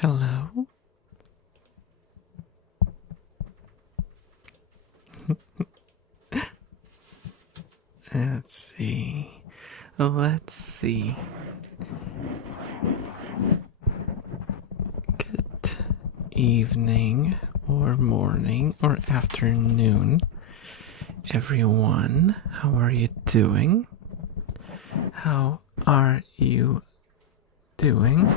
Hello? Let's see. Let's see. Good evening, or morning, or afternoon, everyone. How are you doing? How are you doing?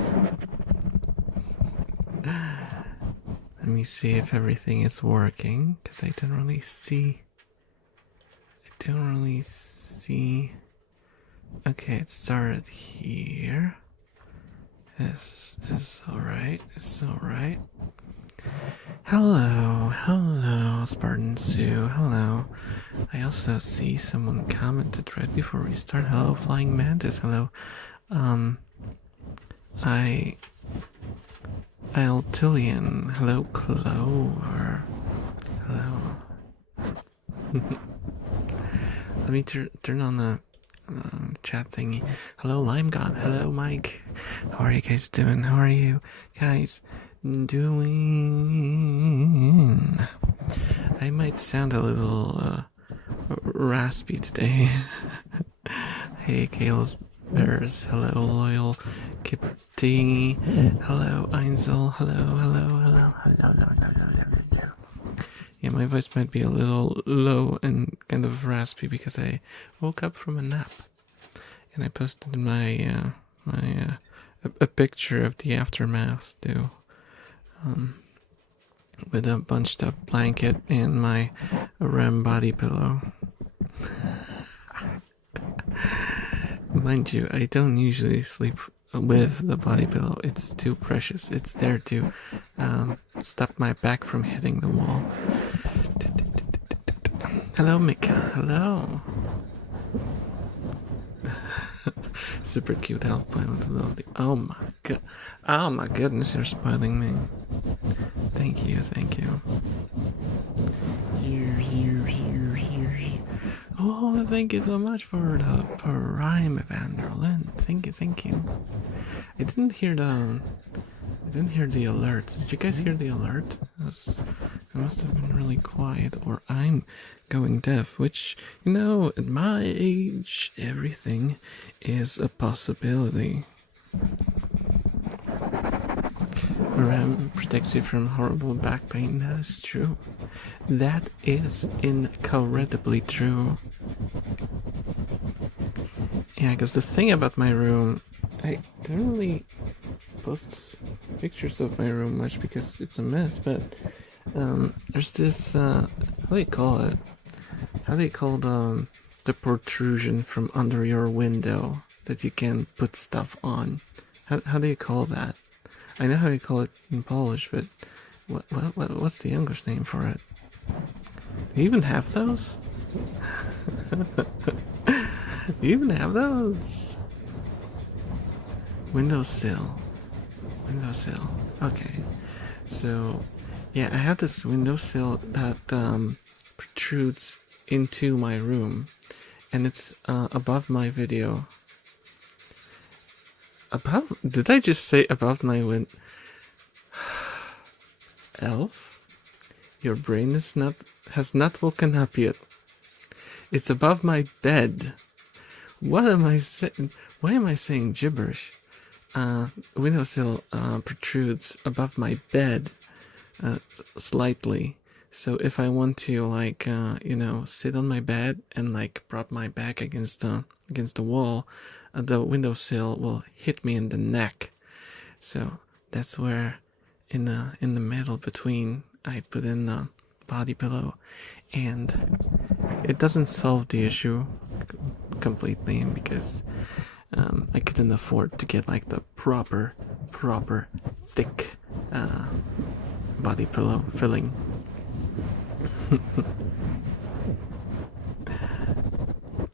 Let me see if everything is working, because I don't really see. Okay, it started here. This is alright. It's alright. Hello, Spartan Sue. Hello. I also see someone commented right before we start. Hello, Flying Mantis. Hello. Tillian. Hello, Clover. Hello. Let me turn on the chat thingy. Hello, LimeGon. Hello, Mike. How are you guys doing? How are you guys doing? I might sound a little raspy today. Hey, Kale's Bears. Hello, Loyal Kitty. Hello, Einzel. Hello. Yeah, my voice might be a little low and kind of raspy because I woke up from a nap, and I posted my a picture of the aftermath too, with a bunched up blanket and my REM body pillow. Mind you, I don't usually sleep with the body pillow. It's too precious. It's there to stop my back from hitting the wall. Hello, Mika. Hello. Super cute elf boy with a little. Oh my god. Oh my goodness, you're spoiling me. Thank you. Oh, thank you so much for the prime, Evanderlyn. Thank you. I didn't hear the alert. Did you guys hear the alert? It must have been really quiet, or I'm going deaf, which, you know, at my age, everything is a possibility. RAM protects you from horrible back pain. That is true. That is incredibly true. Yeah, because the thing about my room, I don't really post pictures of my room much because it's a mess, but there's this how do you call it? How do you call the protrusion from under your window that you can put stuff on? How do you call that? I know how you call it in Polish, but what's the English name for it? Do you even have those? Do you even have those? Windowsill. Okay. So, yeah, I have this windowsill that protrudes into my room, and it's above my video. Did I just say above my Elf? Your brain has not woken up yet. It's above my bed. What am I saying? Why am I saying gibberish? Windowsill protrudes above my bed slightly. So if I want to, like, sit on my bed and like prop my back against the wall, the windowsill will hit me in the neck. So that's where, in the middle between, I put in the body pillow, and it doesn't solve the issue completely because I couldn't afford to get like the proper thick body pillow filling.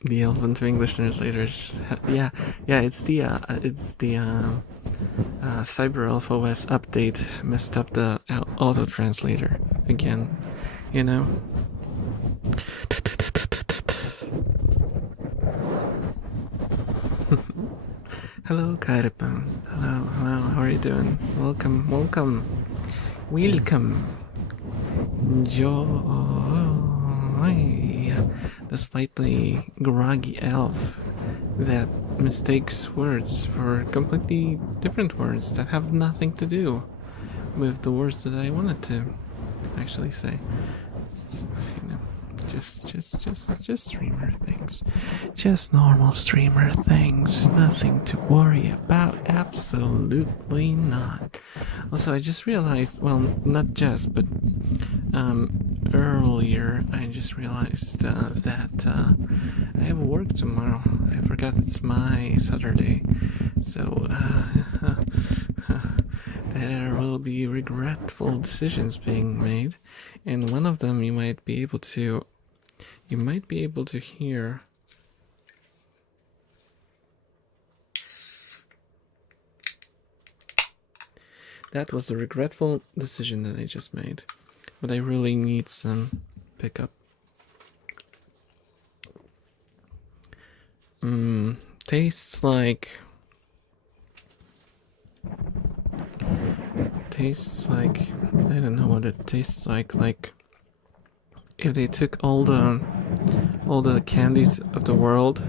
The Elven to English translator is yeah, it's the Cyber Elf OS update messed up the auto translator again, you know. Hello, Kairepan. Hello, how are you doing? Welcome. Joy. The slightly groggy elf that mistakes words for completely different words that have nothing to do with the words that I wanted to actually say. You know, just streamer things. Just normal streamer things. Nothing to worry about. Absolutely not. Also, I just realized, well, not just, but earlier I just realized that I have work tomorrow. I forgot it's my Saturday. So, there will be regretful decisions being made, and one of them you might be able to hear. That was the regretful decision that I just made, but I really need some pickup. Tastes like I don't know what it tastes like if they took all the candies of the world,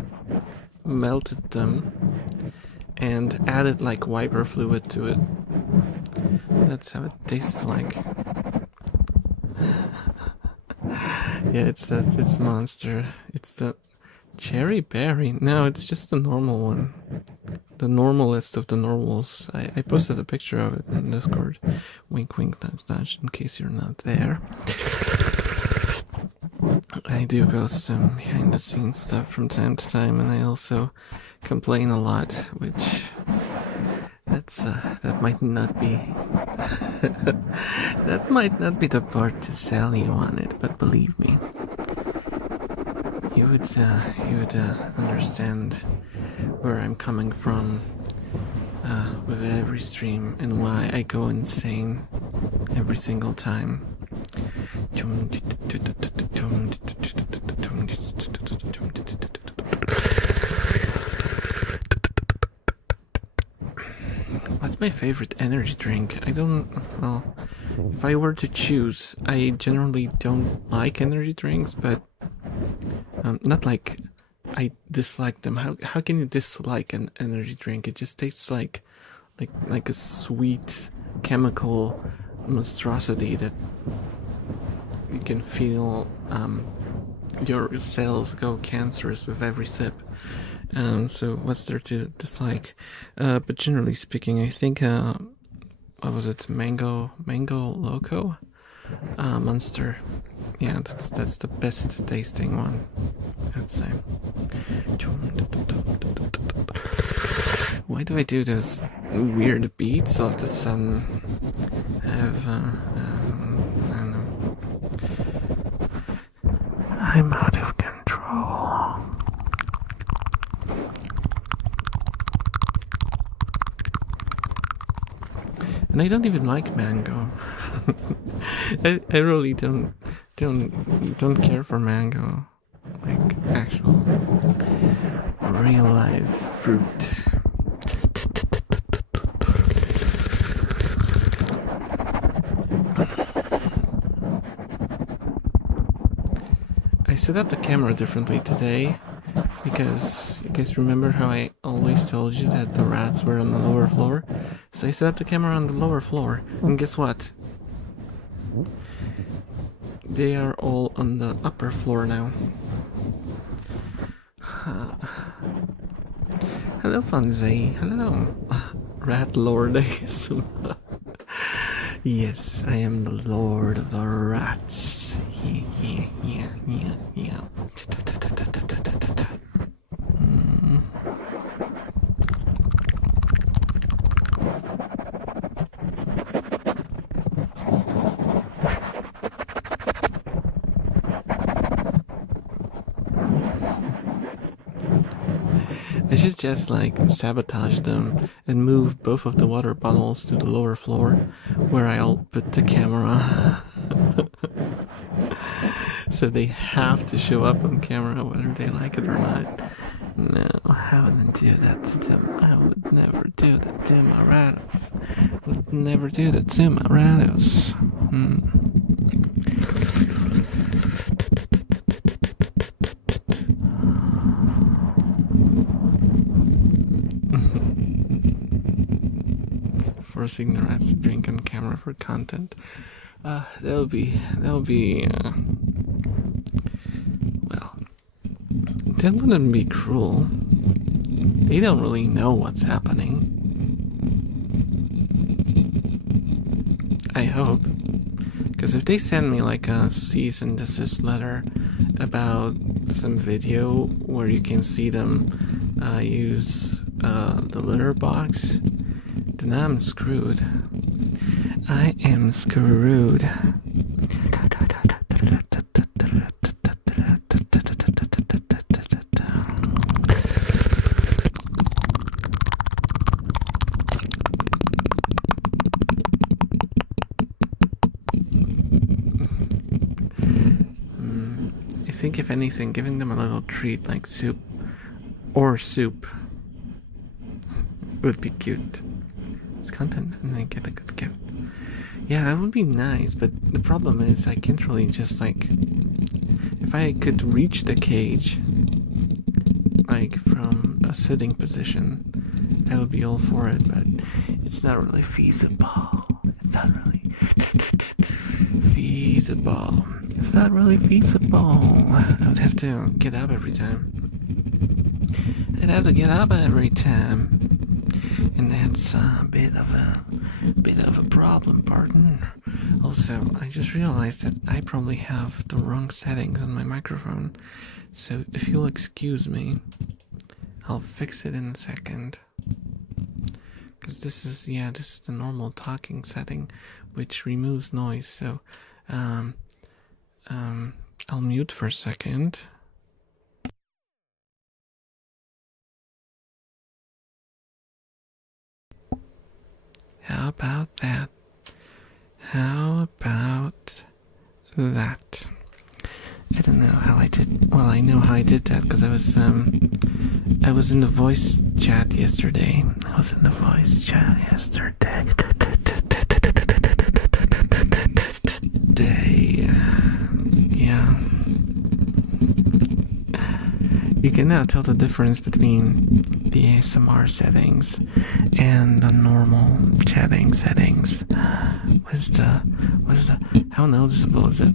melted them, and added like wiper fluid to it. That's how it tastes like. Yeah, it's monster. It's the cherry berry. No, it's just the normal one. The normalest of the normals. I posted a picture of it in Discord. Wink, wink, nudge, nudge, in case you're not there. I do post some behind the scenes stuff from time to time, and I also complain a lot, which that might not be that might not be the part to sell you on it, but believe me, you would understand where I'm coming from with every stream and why I go insane every single time. What's my favorite energy drink? Well, if I were to choose, I generally don't like energy drinks, but not like I dislike them. How can you dislike an energy drink? It just tastes like a sweet chemical monstrosity that you can feel your cells go cancerous with every sip. So what's there to dislike? But generally speaking, I think what was it? Mango Loco? Monster. Yeah, that's the best tasting one, I'd say. Why do I do those weird beats all of a sudden? I don't know. I'm out of control. And I don't even like mango. I really don't care for mango, like actual real life fruit. I set up the camera differently today because you guys remember how I always told you that the rats were on the lower floor? So I set up the camera on the lower floor, and guess what? They are all on the upper floor now. Hello, Fonzie. Hello. Rat Lord ASMR. Yes, I am the Lord of the Rats. Yeah. I should just like sabotage them and move both of the water bottles to the lower floor where I'll put the camera. So they have to show up on camera whether they like it or not. No, I wouldn't do that to them. I would never do that to my rados. Would never do that to my rados. Forcing the rats to drink on camera for content. That'll be well, that wouldn't be cruel. They don't really know what's happening. I hope. Because if they send me like a cease and desist letter about some video where you can see them use the litter box, then I'm screwed. I am screwed. I think if anything, giving them a little treat like soup would be cute. It's content and they get a good gift. Yeah, that would be nice, but the problem is I can't really just like, if I could reach the cage like from a sitting position, I would be all for it, but it's not really feasible. It's not really feasible. It's not really feasible. I would have to get up every time. I'd have to get up every time. And that's a bit of a problem, pardon. Also, I just realized that I probably have the wrong settings on my microphone. So if you'll excuse me, I'll fix it in a second. Because this is the normal talking setting, which removes noise. So, I'll mute for a second. How about that? How about that? I don't know how I did. Well, I know how I did that because I was in the voice chat yesterday. Yeah. You can now tell the difference between the ASMR settings and the normal chatting settings. How noticeable is it?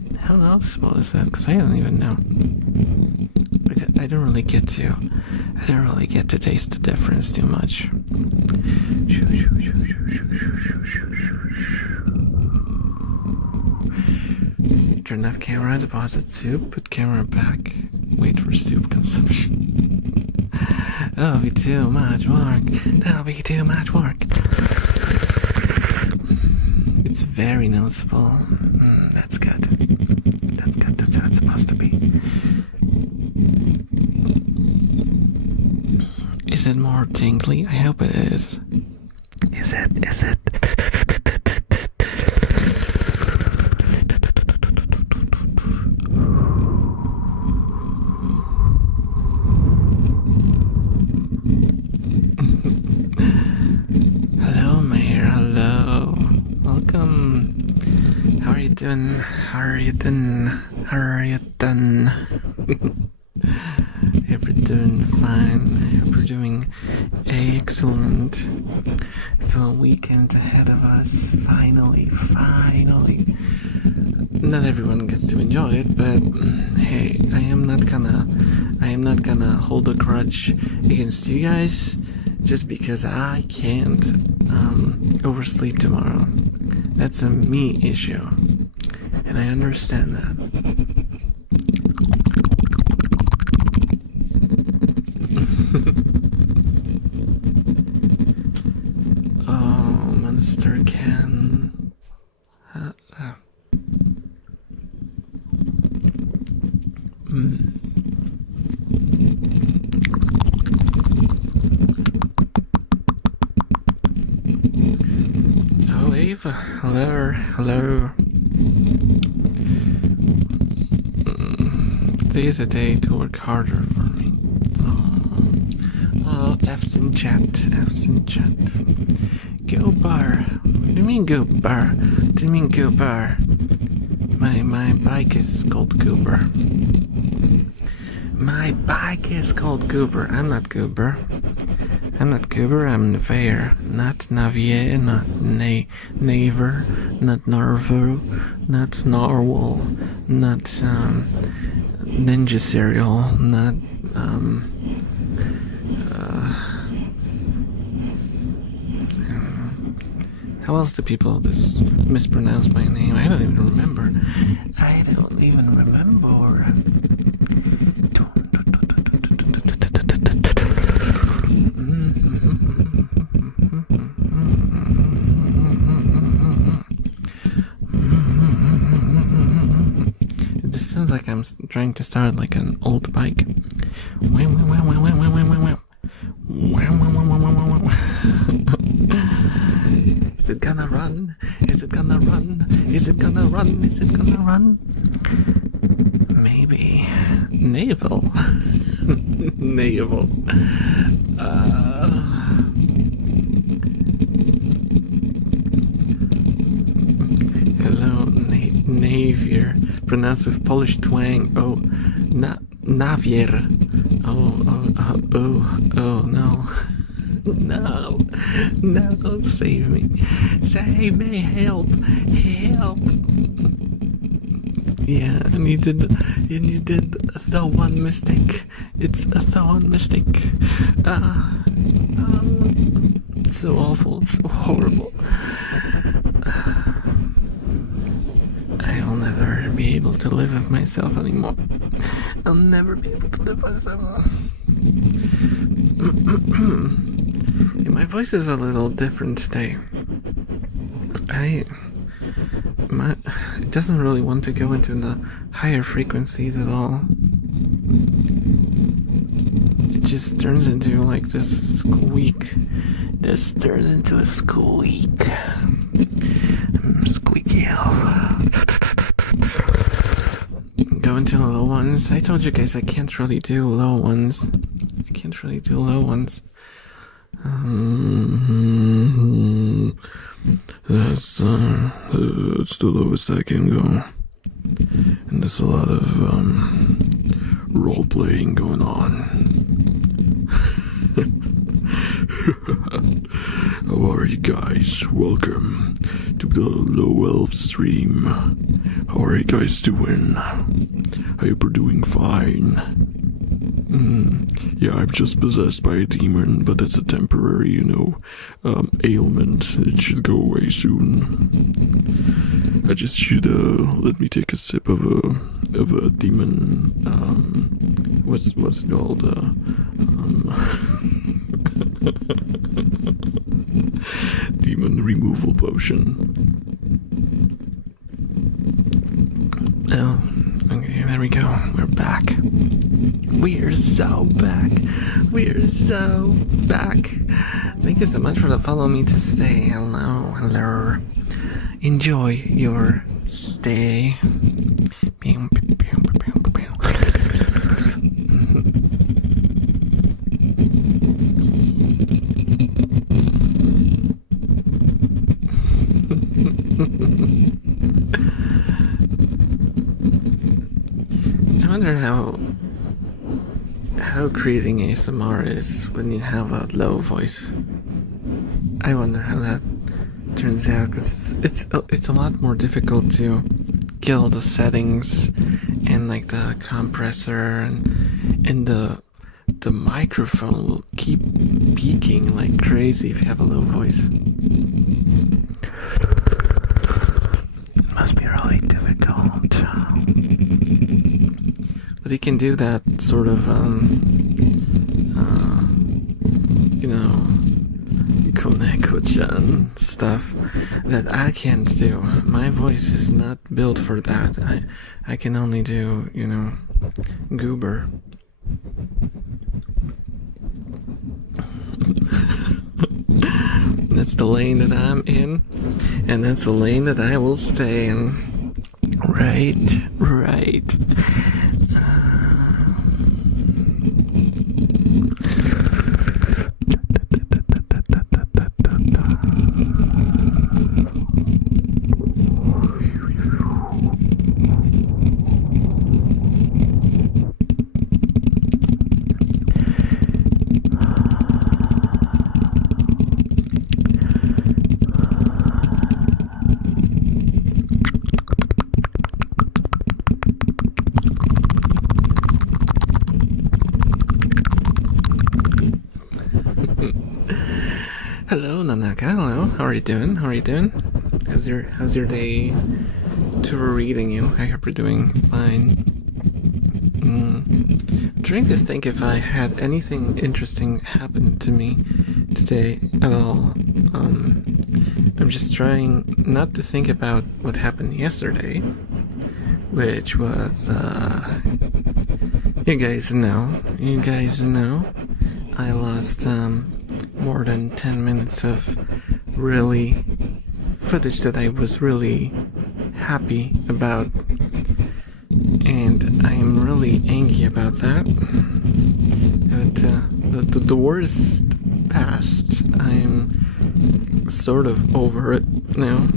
Because I don't even know. I don't really get to taste the difference too much. Turn off camera, deposit soup, put camera back, wait for soup consumption. That'll be too much work. It's very noticeable. That's good. That's how it's supposed to be. Is it more tingly? I hope it is. Is it? Hello, Mayor. Hello. Welcome. How are you doing? Hope you're doing fine. Hope you're doing excellent. For a weekend ahead of us. Finally. Not everyone gets to enjoy it, but hey, I am not gonna hold a grudge against you guys just because I can't oversleep tomorrow. That's a me issue, and I understand that. Oh, Monster Can. Oh, Ava. Hello. Today's a day to work harder for me. Oh. Oh, F's in chat. F's in chat. Go bar. What do you mean go bar? What do you mean go bar? My bike is called Goober. My bike is called Goober. I'm not Goober. I'm not Goober, I'm Nevair. Not Navier, not Naver, not Narvo, not Narwhal, not Ninja Cereal, not how else do people just mispronounce my name? I don't even remember. It just sounds like I'm trying to start like an old bike. Is it gonna run? Is it gonna run? Is it gonna run? Is it gonna run? Maybe. Navel. Navel. Hello, Navier. Pronounced with Polish twang. Oh, Navier. Oh, no. No, save me. Save me, help. Yeah, and you did the one mistake. It's the one mistake. It's so awful, it's so horrible. I will never be able to live with myself anymore. I'll never be able to live with myself. Yeah, my voice is a little different today. It doesn't really want to go into the higher frequencies at all. It just turns into like this squeak. This turns into a squeak. Squeaky elf. Go into the low ones. I told you guys I can't really do low ones. That's the lowest I can go, and there's a lot of role playing going on. How are you guys? Welcome to the Low Elf stream. How are you guys doing? I hope you're doing fine. Yeah, I'm just possessed by a demon, but that's a temporary, ailment. It should go away soon. I just should let me take a sip of a demon. What's it called? Demon removal potion. Oh, okay, there we go. We're back. We're so back. Thank you so much for the follow me to stay. Hello. Enjoy your stay. I wonder how creating ASMR is when you have a low voice. I wonder how that turns out, because it's a lot more difficult to get all the settings and like the compressor and the microphone will keep peaking like crazy if you have a low voice. It must be really difficult. But you can do that sort of Koneko-chan stuff that I can't do. My voice is not built for that. I can only do, goober. That's the lane that I'm in, and that's the lane that I will stay in. Right. Hello, Nanaka. Hello. How are you doing? How are you doing? How's your day to reading you? I hope you're doing fine. I'm trying to think if I had anything interesting happen to me today at all. I'm just trying not to think about what happened yesterday, which was, you guys know, I lost, more than 10 minutes of really footage that I was really happy about, and I am really angry about that. But the worst passed. I'm sort of over it now.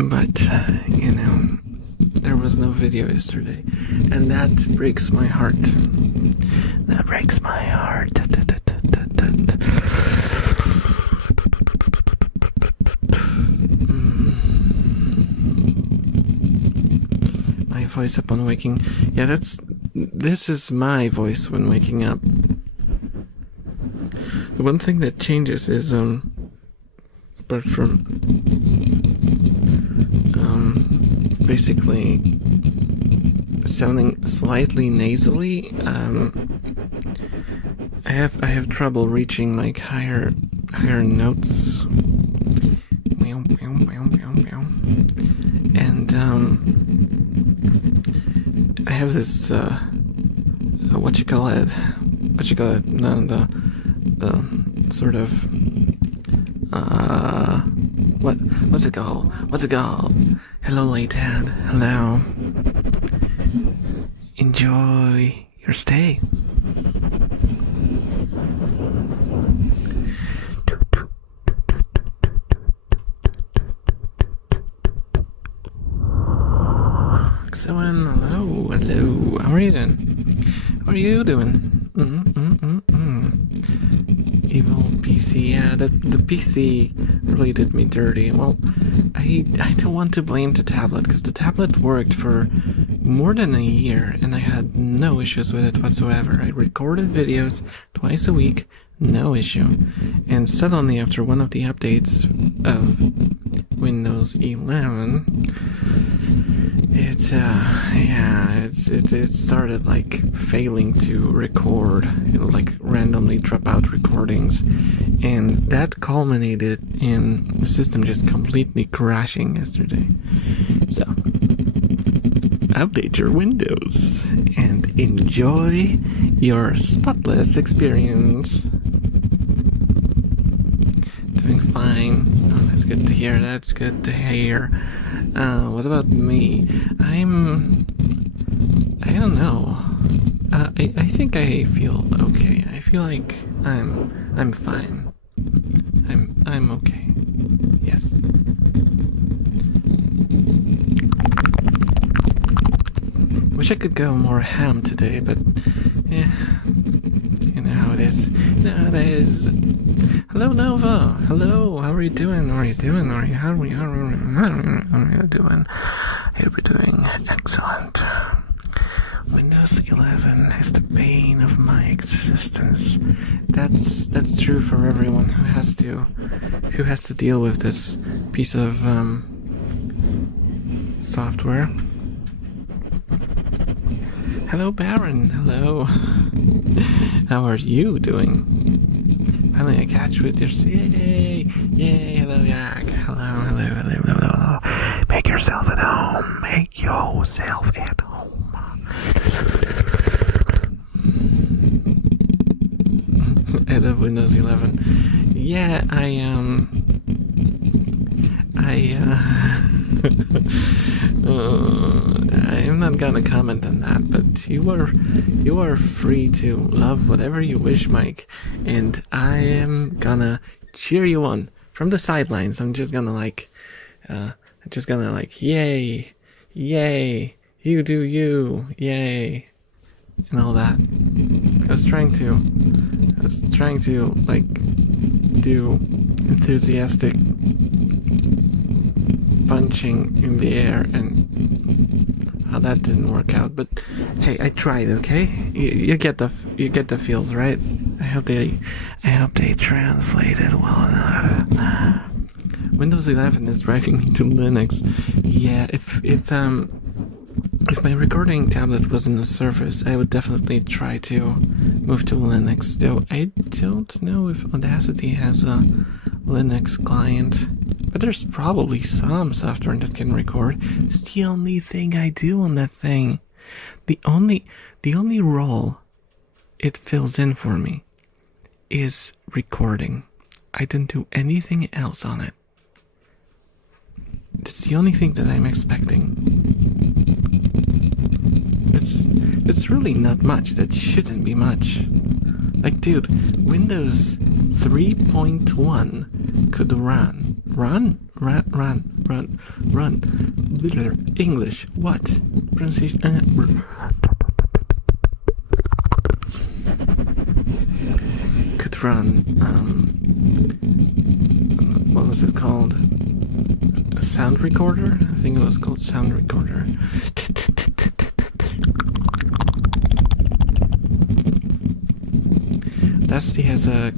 But there was no video yesterday, and that breaks my heart. That breaks my heart. My voice upon waking. Yeah, this is my voice when waking up. The one thing that changes is apart from basically sounding slightly nasally, I have trouble reaching like higher notes, and I have this what you call it? No, the sort of what's it called? Hello, Laytad. Hello. Enjoy your stay. Hello. How are you doing? Evil PC. Yeah, the PC really did me dirty. Well, I don't want to blame the tablet, because the tablet worked for more than a year and I had no issues with it whatsoever. I recorded videos twice a week, no issue. And suddenly, after one of the updates of Windows 11, it started like failing to record. It would like randomly drop out recordings, and that culminated in the system just completely crashing yesterday. So update your Windows and enjoy your spotless experience. Doing fine. Oh, that's good to hear. What about me? I don't know. I think I feel okay. I feel like I'm fine. I'm okay. Yes. Wish I could go more ham today, but yeah, you know how it is. Nowadays. Hello, Nova. Hello. How are you doing? How are you doing? How are you doing? I hope you're doing excellent. Windows 11 is the bane of my existence. That's true for everyone who has to deal with this piece of software. Hello, Baron. Hello. How are you doing? Finally, I catch you with your yay! Hello, Yak. Hello. Make yourself at home. I love Windows 11. Yeah, I'm not gonna comment on that, but you are free to love whatever you wish, Mike, and I am gonna cheer you on from the sidelines. I'm just gonna yay, you do you, yay, and all that. I was trying to like do enthusiastic punching in the air, and how that didn't work out. But hey, I tried. Okay, you get the feels, right? I hope they translated well enough. Windows 11 is driving me to Linux. Yeah, if my recording tablet wasn't a Surface, I would definitely try to move to Linux. Though I don't know if Audacity has a Linux client, but there's probably some software that can record. It's the only thing I do on that thing. The only role it fills in for me is recording. I don't do anything else on it. That's the only thing that I'm expecting. That's really not much. That shouldn't be much. Like, dude, Windows 3.1 could run. English. What? Pronunciation. Could run. What was it called? A sound recorder? I think it was called sound recorder. Audacity has a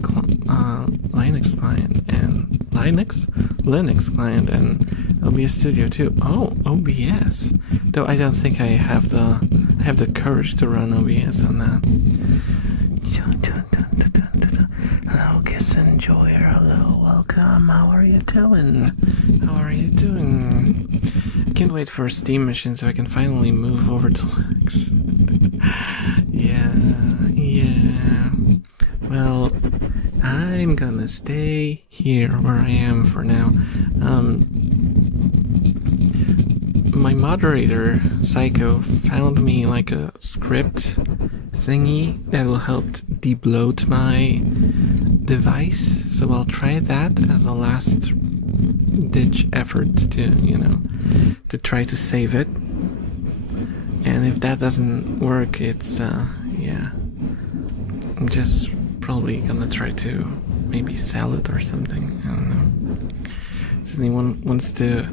Linux client and Linux client and OBS Studio too. Oh, OBS. Though I don't think I have the courage to run OBS on that. Hello, Kiss Enjoyer. Hello, welcome. How are you doing? Can't wait for a Steam machine so I can finally move over to Linux. Yeah. Well, I'm gonna stay here where I am for now. My moderator, Psycho, found me like a script thingy that will help debloat my device, so I'll try that as a last ditch effort to try to save it. And if that doesn't work, it's I'm just probably gonna try to maybe sell it or something. I don't know. Does anyone wants to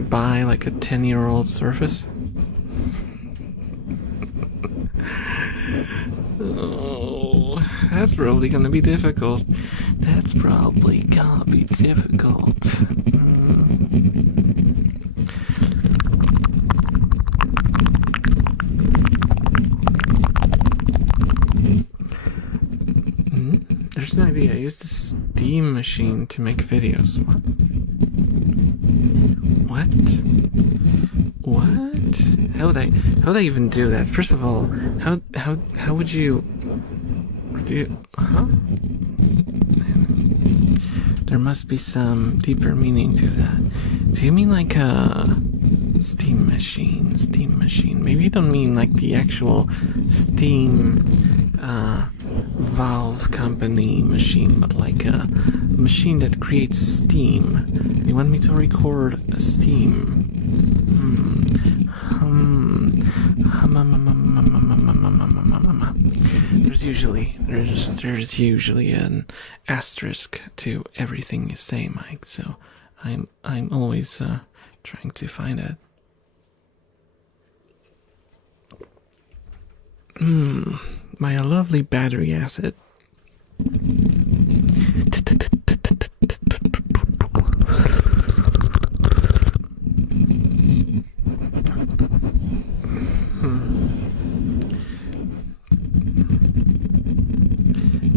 buy like a 10-year-old Surface? Oh, that's probably gonna be difficult. There's an idea. I use the Steam machine to make videos. What? How would I even do that? First of all, how would you do? There must be some deeper meaning to that. Do you mean like a Steam machine? Maybe you don't mean like the actual Steam Valve company machine, but like a machine that creates steam. You want me to record a steam? There's usually an asterisk to everything you say, Mike. So I'm always trying to find it. My lovely battery acid.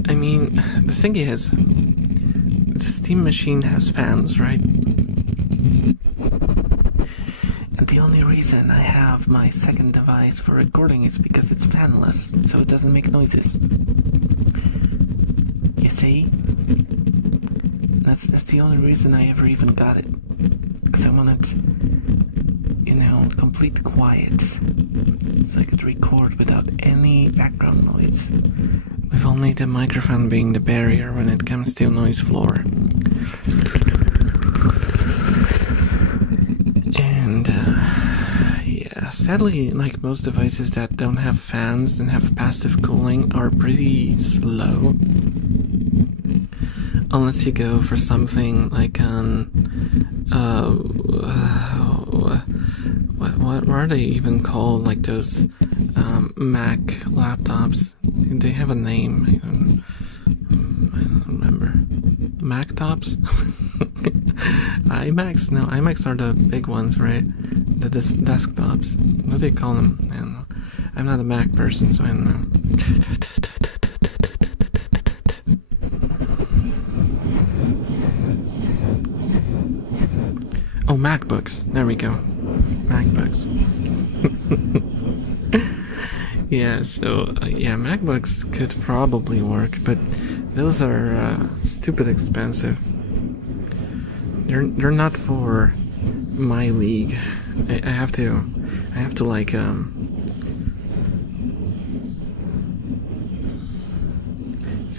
I mean, the thing is, the Steam machine has fans, right? And the only reason I have my second device for recording is because it's fanless, so it doesn't make noises. You see? That's the only reason I ever even got it. Because I wanted, complete quiet, so I could record without any background noise, with only the microphone being the barrier when it comes to noise floor. And sadly, like most devices that don't have fans and have passive cooling are pretty slow, unless you go for something like an what are they even called? Like those Mac laptops? They have a name. I don't remember. Mac tops? iMacs? No, iMacs are the big ones, right? The desktops. What do they call them? I don't know. I'm not a Mac person, so I don't know. Oh, MacBooks. There we go. MacBooks. Yeah, so yeah, MacBooks could probably work, but those are stupid expensive. They're not for my league. I have to like I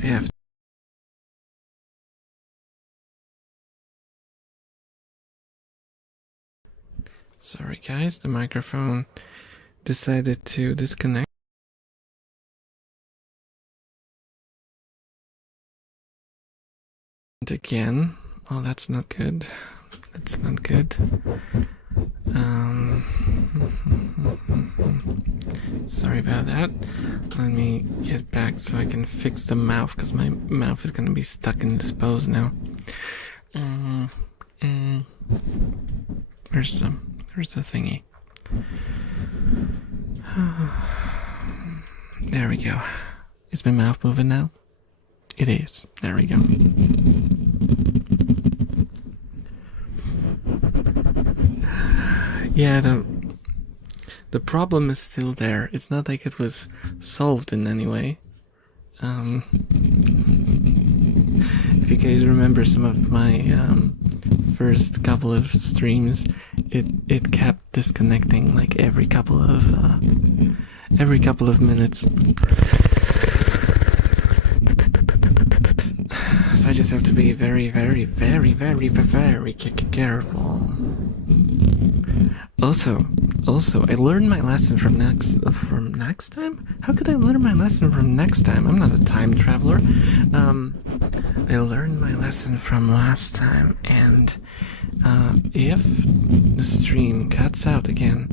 have. Sorry guys, the microphone decided to disconnect again. Well, that's not good. That's not good. Sorry about that. Let me get back so I can fix the mouth, because my mouth is gonna be stuck in this pose now. Where's the thingy? There we go. Is my mouth moving now? It is. There we go. Yeah, the problem is still there. It's not like it was solved in any way. If you guys remember some of my first couple of streams, it kept disconnecting like every couple of minutes. So I just have to be very, very, very, very, very careful. Also, I learned my lesson from next time? How could I learn my lesson from next time? I'm not a time traveler. I learned my lesson from last time, and if the stream cuts out again,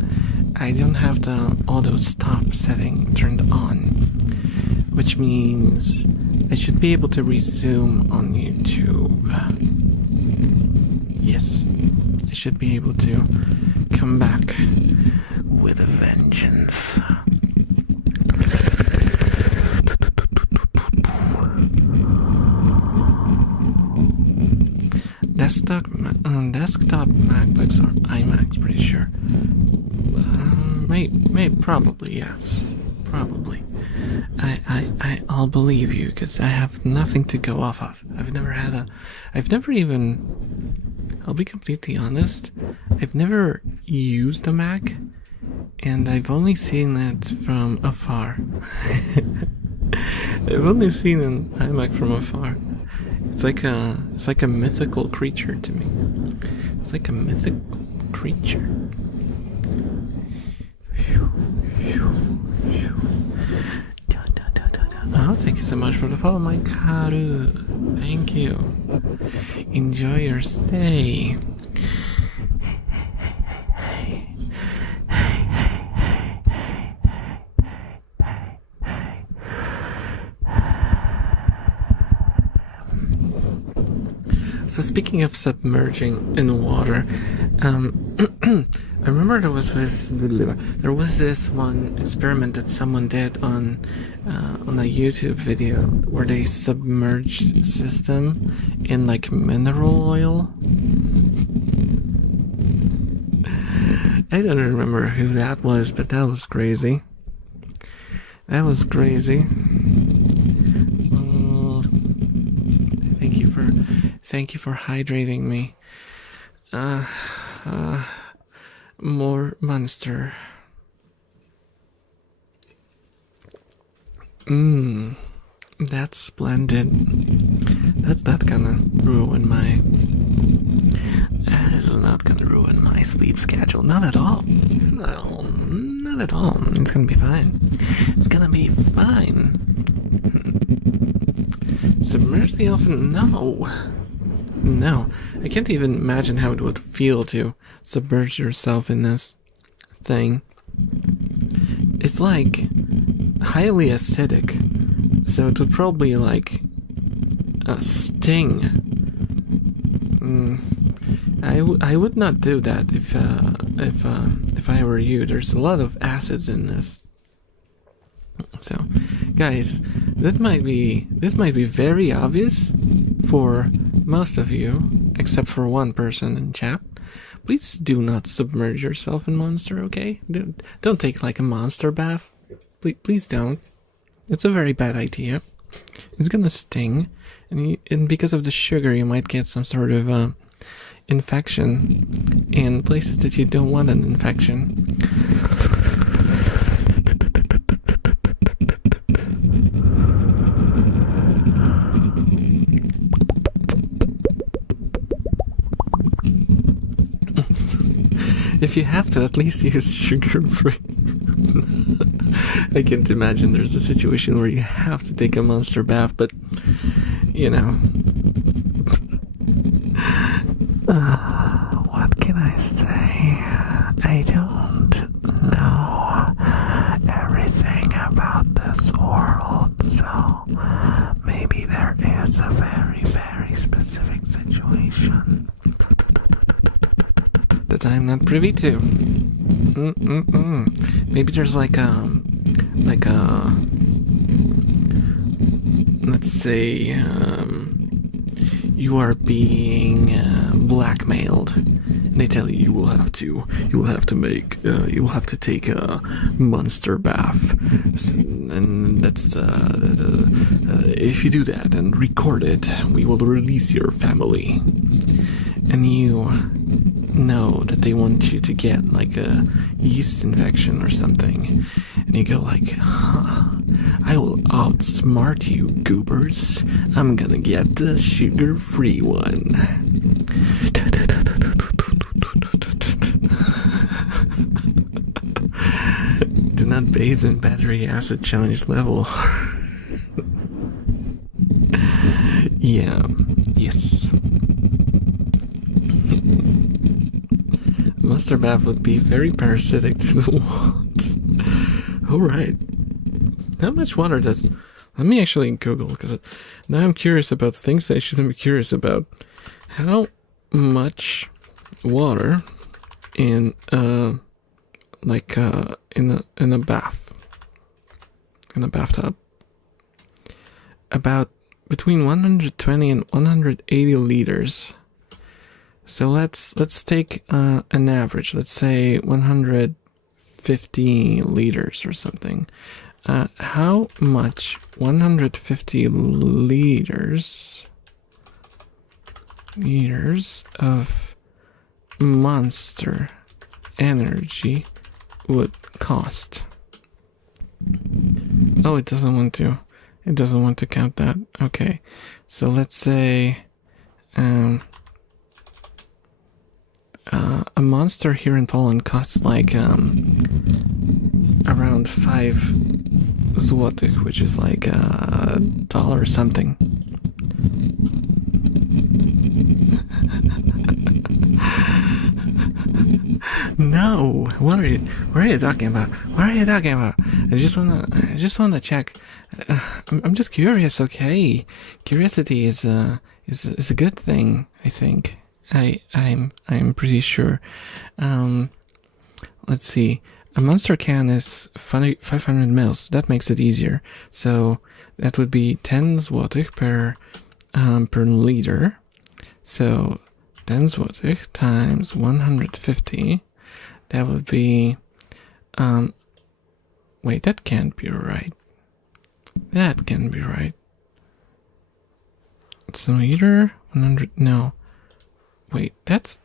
I don't have the auto stop setting turned on, which means I should be able to resume on YouTube. Yes, I should be able to come back with a vengeance. Desktop MacBooks or iMacs, pretty sure. Probably yes, probably. I'll believe you because I have nothing to go off of. I've never even. I'll be completely honest. I've never used a Mac, and I've only seen it from afar. I've only seen an iMac from afar. It's like a mythical creature to me. It's like a mythical creature. Oh, thank you so much for the follow, my Karu. Thank you. Enjoy your stay. So speaking of submerging in water, I remember there was this one experiment that someone did on a YouTube video where they submerged system in like mineral oil. I don't remember who that was, but that was crazy. That was crazy. Thank you for hydrating me. More monster. That's splendid. That's not gonna ruin my. That is not gonna ruin my sleep schedule. Not at all. No, not at all. It's gonna be fine. It's gonna be fine. Submerge the elephant? No, I can't even imagine how it would feel to submerge yourself in this. thing, it's like highly acidic, so it would probably like sting. I would not do that if I were you. There's a lot of acids in this. So, guys, this might be very obvious for most of you, except for one person in chat. Please do not submerge yourself in monster, okay? Don't take like a monster bath. Please don't. It's a very bad idea. It's gonna sting, and because of the sugar, you might get some sort of infection in places that you don't want an infection. If you have to, at least use sugar-free. I can't imagine there's a situation where you have to take a monster bath, but, you know. What can I say? I don't know everything about this world, so maybe there is a very, very specific situation that I'm not privy to. Maybe there's like a let's say you are being blackmailed, and they tell you will have to take a monster bath, and that's if you do that and record it, we will release your family. And you know that they want you to get like a yeast infection or something, and you go like, I will outsmart you, goobers. I'm gonna get the sugar-free one. Do not bathe in battery acid challenge level. Yeah, yes. Monster bath would be very parasitic to the walls. Alright. How much water does... Let me actually Google, because now I'm curious about things I shouldn't be curious about. How much water in a bath, in a bathtub? About between 120 and 180 liters. So let's take an average. Let's say 150 liters or something. How much 150 liters of Monster Energy would cost? Oh, it doesn't want to. It doesn't want to count that. Okay, so let's say a monster here in Poland costs like around 5 złotych, which is like $1 something. No, what are you talking about? What are you talking about? I just wanna check. I'm just curious, okay? Curiosity is a good thing, I think. I'm pretty sure. Let's see. A monster can is 500 mils. That makes it easier. So that would be 10 złotych per liter. So 10 złotych times 150. That would be wait, that can't be right. That can't be right. So liter 100. No. Wait, that's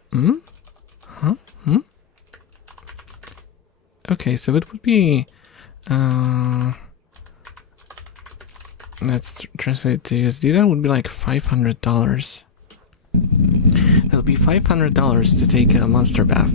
Okay, so it would be let's translate to USD. That would be like $500. That would be $500 to take a monster bath.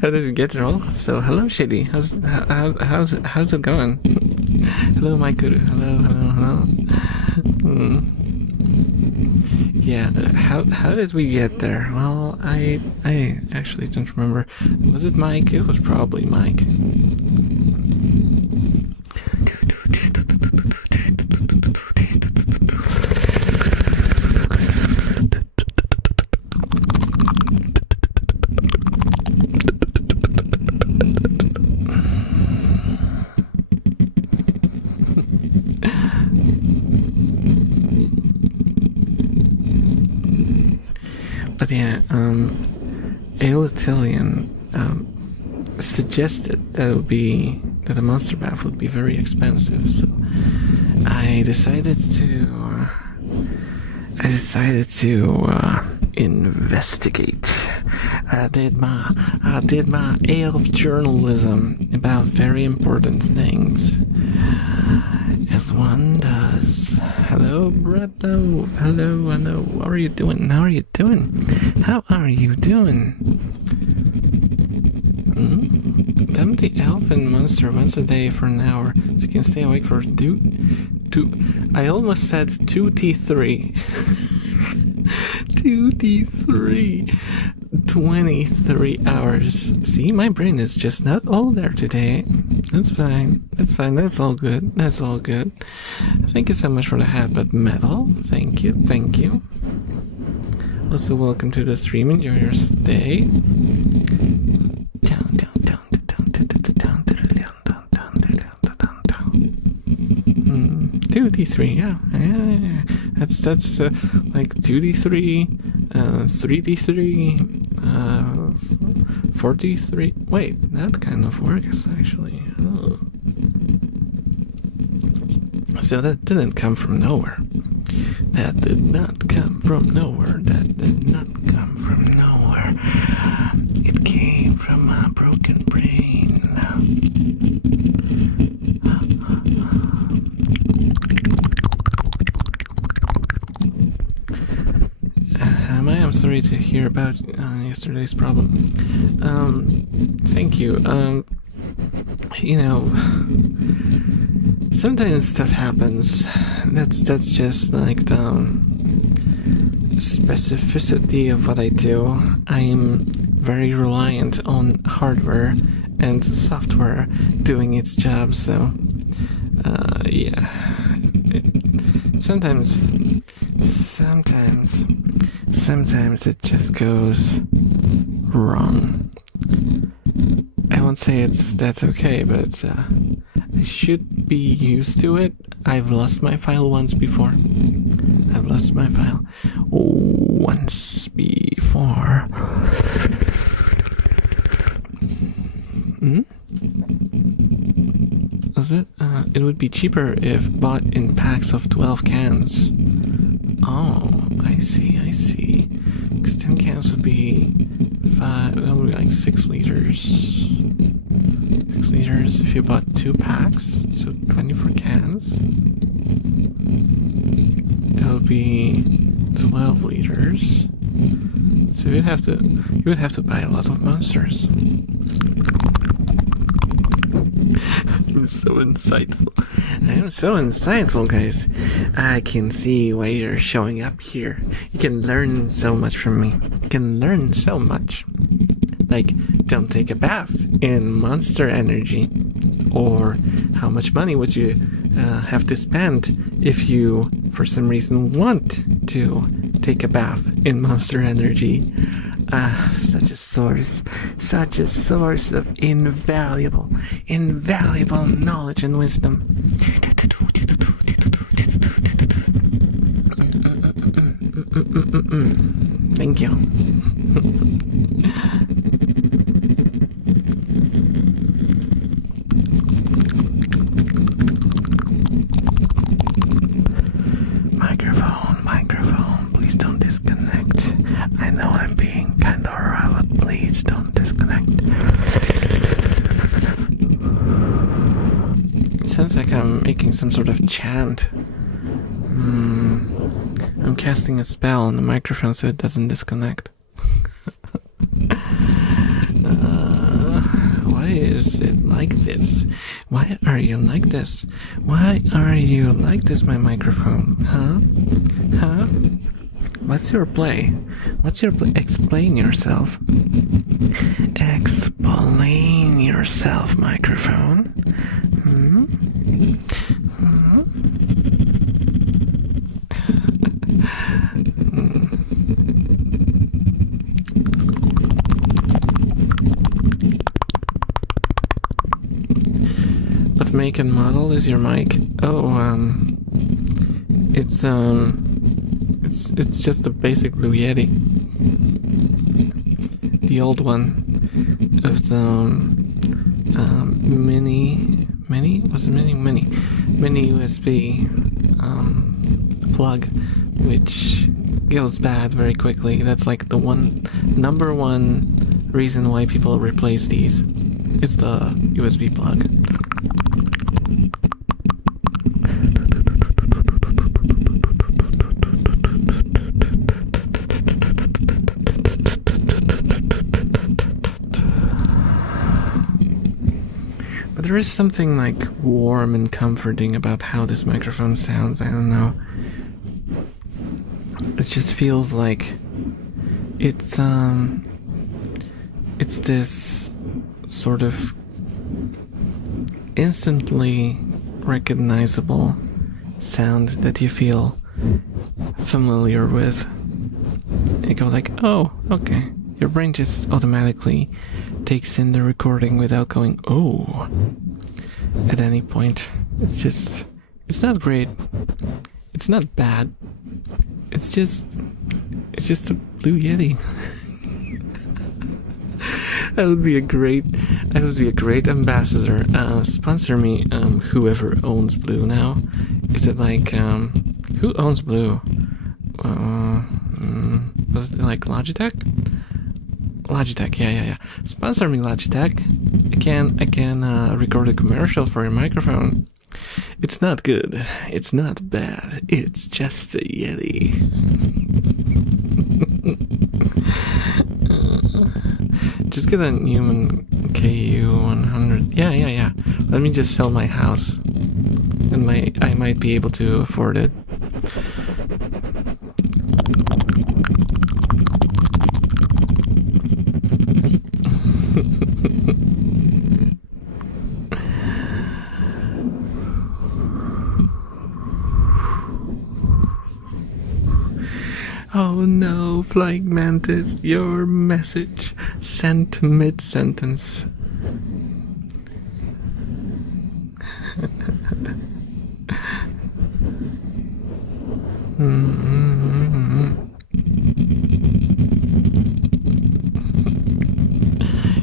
How did we get there all? So hello, Shady. How's it going? Hello, Maikuru. Hello. Yeah. How did we get there? Well, I actually don't remember. Was it Mike? It was probably Mike. But yeah, Aelatilian suggested that the monster bath would be very expensive, so I decided to investigate. I did my elf journalism about very important things, as one does. Hello, Brotto. Hello. How are you doing? Dump the elf and monster once a day for an hour, so you can stay awake for two. I almost said 2T3. 2T3. 23 hours. See, my brain is just not all there today. That's fine. That's all good. Thank you so much for the hat, but metal. Thank you. Also, welcome to the stream. Enjoy your stay. Down. 2D3, yeah. That's like 2D3, 3D3, 4D3. Wait, that kind of works actually. Oh. So that didn't come from nowhere. That did not come from nowhere. It came from my broken brain. I'm sorry to hear about yesterday's problem. Thank you. Sometimes stuff happens. That's just like the specificity of what I do. I am very reliant on hardware and software doing its job, so yeah. Sometimes it just goes wrong. I won't say that's okay, but I should be used to it. I've lost my file once before. Was it? It would be cheaper if bought in packs of 12 cans. Oh, I see. Because 10 cans would be 6 liters. 6 liters if you bought 2 packs, so 24 cans. It would be 12 liters. So you would have to buy a lot of monsters. I'm so insightful, guys. I can see why you're showing up here. You can learn so much from me. Like, don't take a bath in monster energy. Or how much money would you have to spend if you, for some reason, want to take a bath in monster energy. Such a source of invaluable knowledge and wisdom. Thank you. Microphone, please don't disconnect. I know I'm being kind of rough, but please don't disconnect. It sounds like I'm making some sort of chant. I'm casting a spell on the microphone so it doesn't disconnect. is it like this? Why are you like this? Why are you like this, my microphone? Huh? What's your play? What's your play? Explain yourself. Explain yourself, microphone. What make and model is your mic? It's just a basic Blue Yeti. The old one of the mini USB plug, which goes bad very quickly. That's like the number one reason why people replace these. It's the USB plug. But there is something like warm and comforting about how this microphone sounds. I don't know. It just feels like it's this sort of instantly recognizable sound that you feel familiar with. You go like, oh, okay. Your brain just automatically takes in the recording without going, oh, at any point. It's not great. It's not bad. It's just a Blue Yeti. That would be a great ambassador. Sponsor me, whoever owns Blue now. Is it like, who owns Blue? Was it like Logitech? Logitech, yeah. Sponsor me, Logitech. I can record a commercial for your microphone. It's not good. It's not bad. It's just a Yeti. Just get a Newman KU100. Yeah. Let me just sell my house, and I might be able to afford it. Oh no, Flying Mantis, your message sent mid-sentence.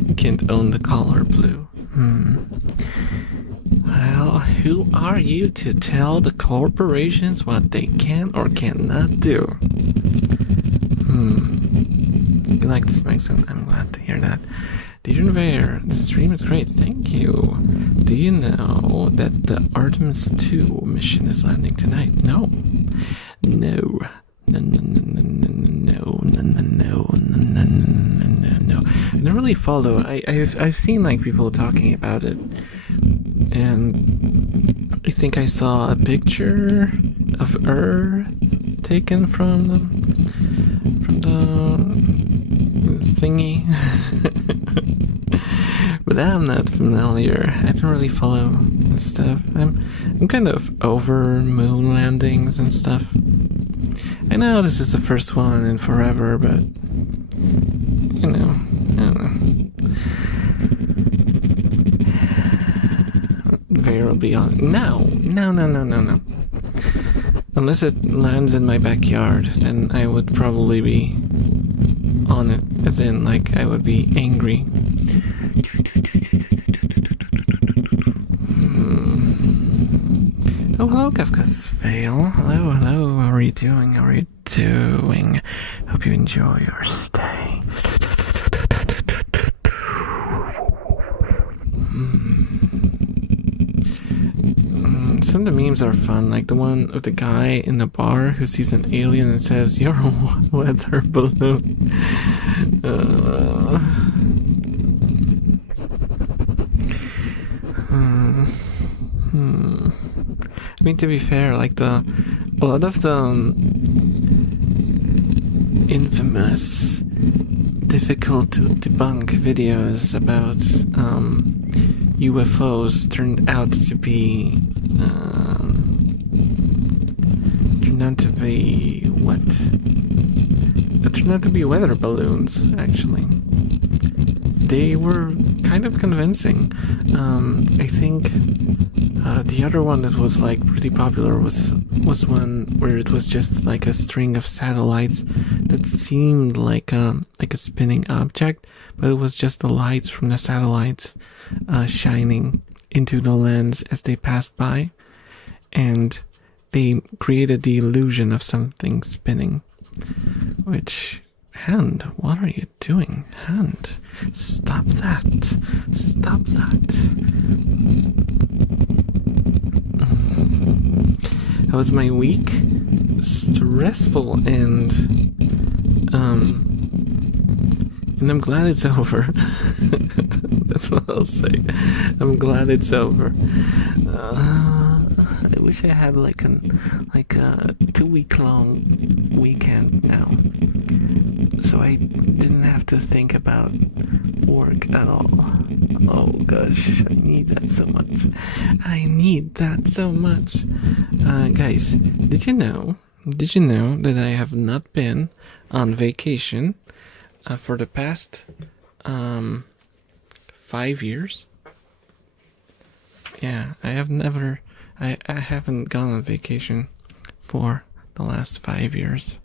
You can't own the color blue. Well, who are you to tell the corporations what they can or cannot do? You like this mic sound? I'm glad to hear that. Did you know the stream is great? Thank you. Do you know that the Artemis 2 mission is landing tonight? No. I don't really follow. I've seen like people talking about it, and I think I saw a picture of Earth taken from the thingy. But I'm not familiar. I don't really follow this stuff. I'm kind of over moon landings and stuff. I know this is the first one in forever, but you know, I don't know. Will be on. No. Unless it lands in my backyard, then I would probably be on it. As in, like, I would be angry. Oh, hello, Kafka's Fail. Hello. How are you doing? Hope you enjoy your stay. Some of the memes are fun, like the one of the guy in the bar who sees an alien and says, "You're a weather balloon." mean, to be fair, like a lot of the infamous, difficult to debunk videos about UFOs turned out to be what? It turned out to be weather balloons, actually. They were kind of convincing. I think the other one that was like pretty popular was one where it was just like a string of satellites that seemed like a spinning object, but it was just the lights from the satellites shining into the lens as they passed by, and they created the illusion of something spinning. Which, hand, what are you doing? Hand, stop that. Stop that. That was my week. Stressful and I'm glad it's over. That's what I'll say. I'm glad it's over. I wish I had like a 2-week long weekend now, so I didn't have to think about work at all. Oh gosh, I need that so much. I need that so much. Guys, did you know that I have not been on vacation for the past 5 years? Yeah, I haven't gone on vacation for the last 5 years.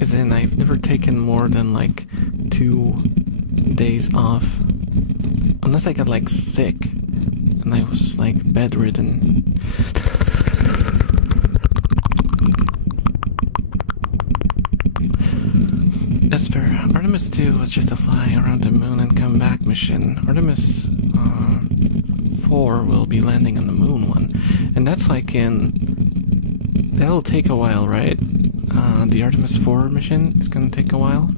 As in, I've never taken more than like 2 days off. Unless I got like sick and I was like bedridden. That's fair. Artemis 2 was just a fly around the moon and come back mission. Artemis 4 will be landing on the moon one. And that's like that'll take a while, right? The Artemis 4 mission is gonna take a while.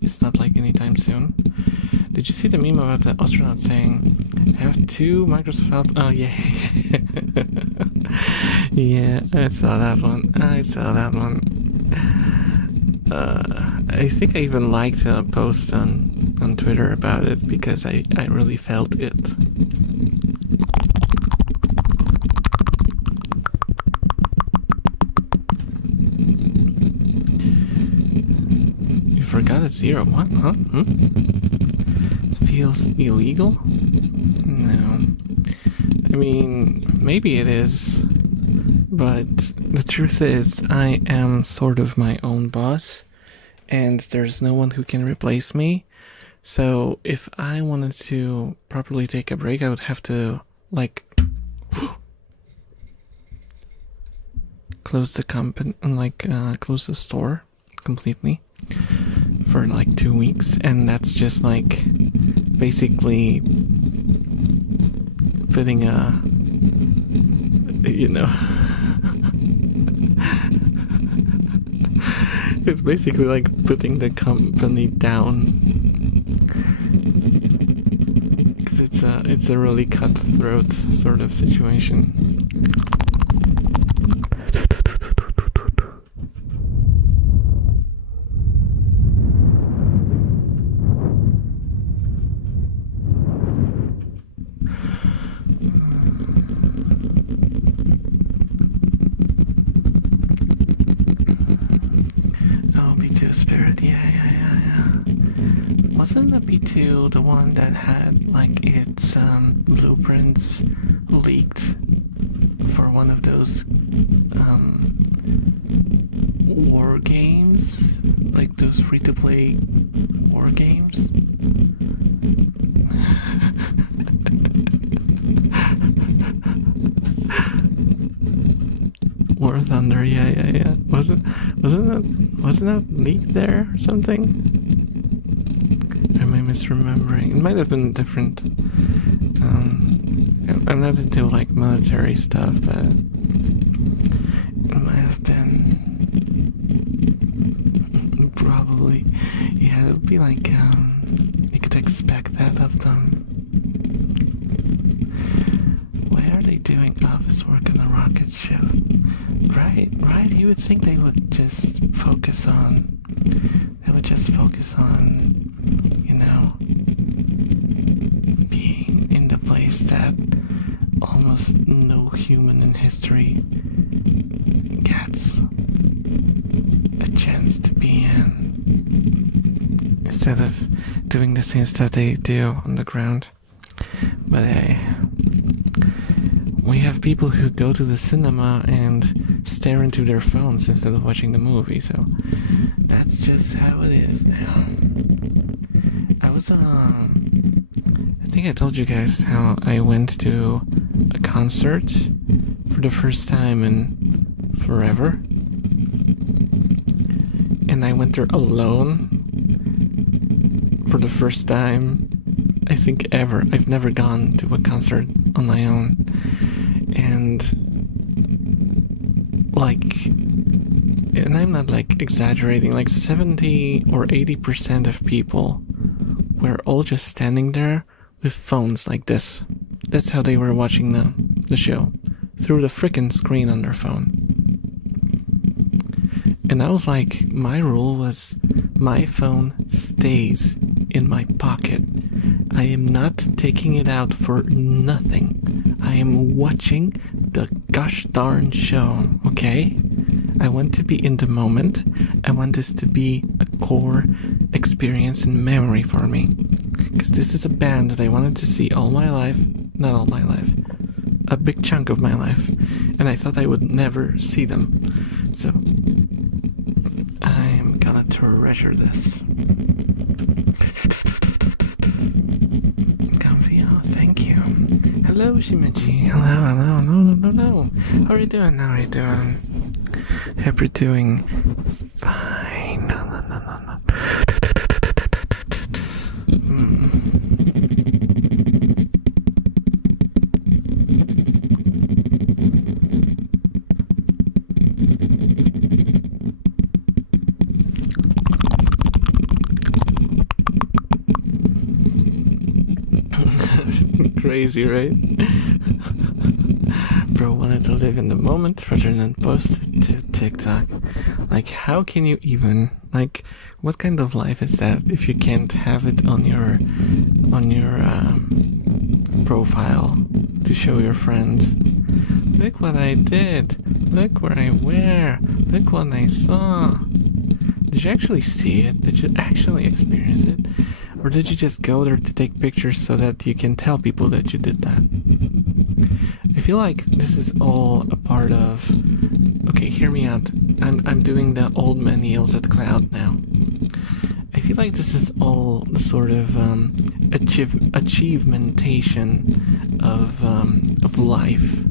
It's not like anytime soon. Did you see the meme about the astronaut saying, I have 2 Microsoft... Oh, yeah. Yeah, I saw that one. I think I even liked a post on Twitter about it because I really felt it. You forgot it's 0. What? Huh? Feels illegal? No. I mean, maybe it is. But the truth is, I am sort of my own boss, and there's no one who can replace me. So if I wanted to properly take a break, I would have to, like, close the company, like, close the store completely for like 2 weeks, and that's just like basically putting a, it's basically like putting the company down, because it's a really cutthroat sort of situation. Wasn't the B2 the one that had like its blueprints leaked for one of those war games? Like those free-to-play war games? War Thunder, yeah. Wasn't that leaked there or something? Am I misremembering? It might have been different. I'm not into like military stuff, but it might have been. Probably, yeah. It would be like you could expect that of them. doing office work on a rocket ship. Right. You would think they would just focus on, being in the place that almost no human in history gets a chance to be in, instead of doing the same stuff they do on the ground. But hey, we have people who go to the cinema and stare into their phones instead of watching the movie, so that's just how it is now. I think I told you guys how I went to a concert for the first time in forever. And I went there alone for the first time, I think, ever. I've never gone to a concert on my own. And I'm not exaggerating, 70 or 80% of people were all just standing there with phones like this. That's how they were watching the show, through the frickin' screen on their phone. And I was like, my rule was, my phone stays in my pocket. I am not taking it out for nothing. I am watching the gosh darn show, okay? I want to be in the moment. I want this to be a core experience and memory for me. Because this is a band that I wanted to see all my life. Not all my life. A big chunk of my life. And I thought I would never see them. So, I'm gonna treasure this. Comfy, oh, thank you. Hello, Shimaji. Hello. No. How are you doing? Hope you're doing fine. No. Crazy, right? Bro wanted to live in the moment rather than post it to TikTok. How can you even, what kind of life is that if you can't have it on your profile to show your friends? Look what I did. Look where I wear. Look what I saw. Did you actually see it? Did you actually experience it? Or did you just go there to take pictures so that you can tell people that you did that? I feel like this is all a part of... Okay, hear me out. I'm doing the old man yells at cloud now. I feel like this is all the sort of achievementation of life.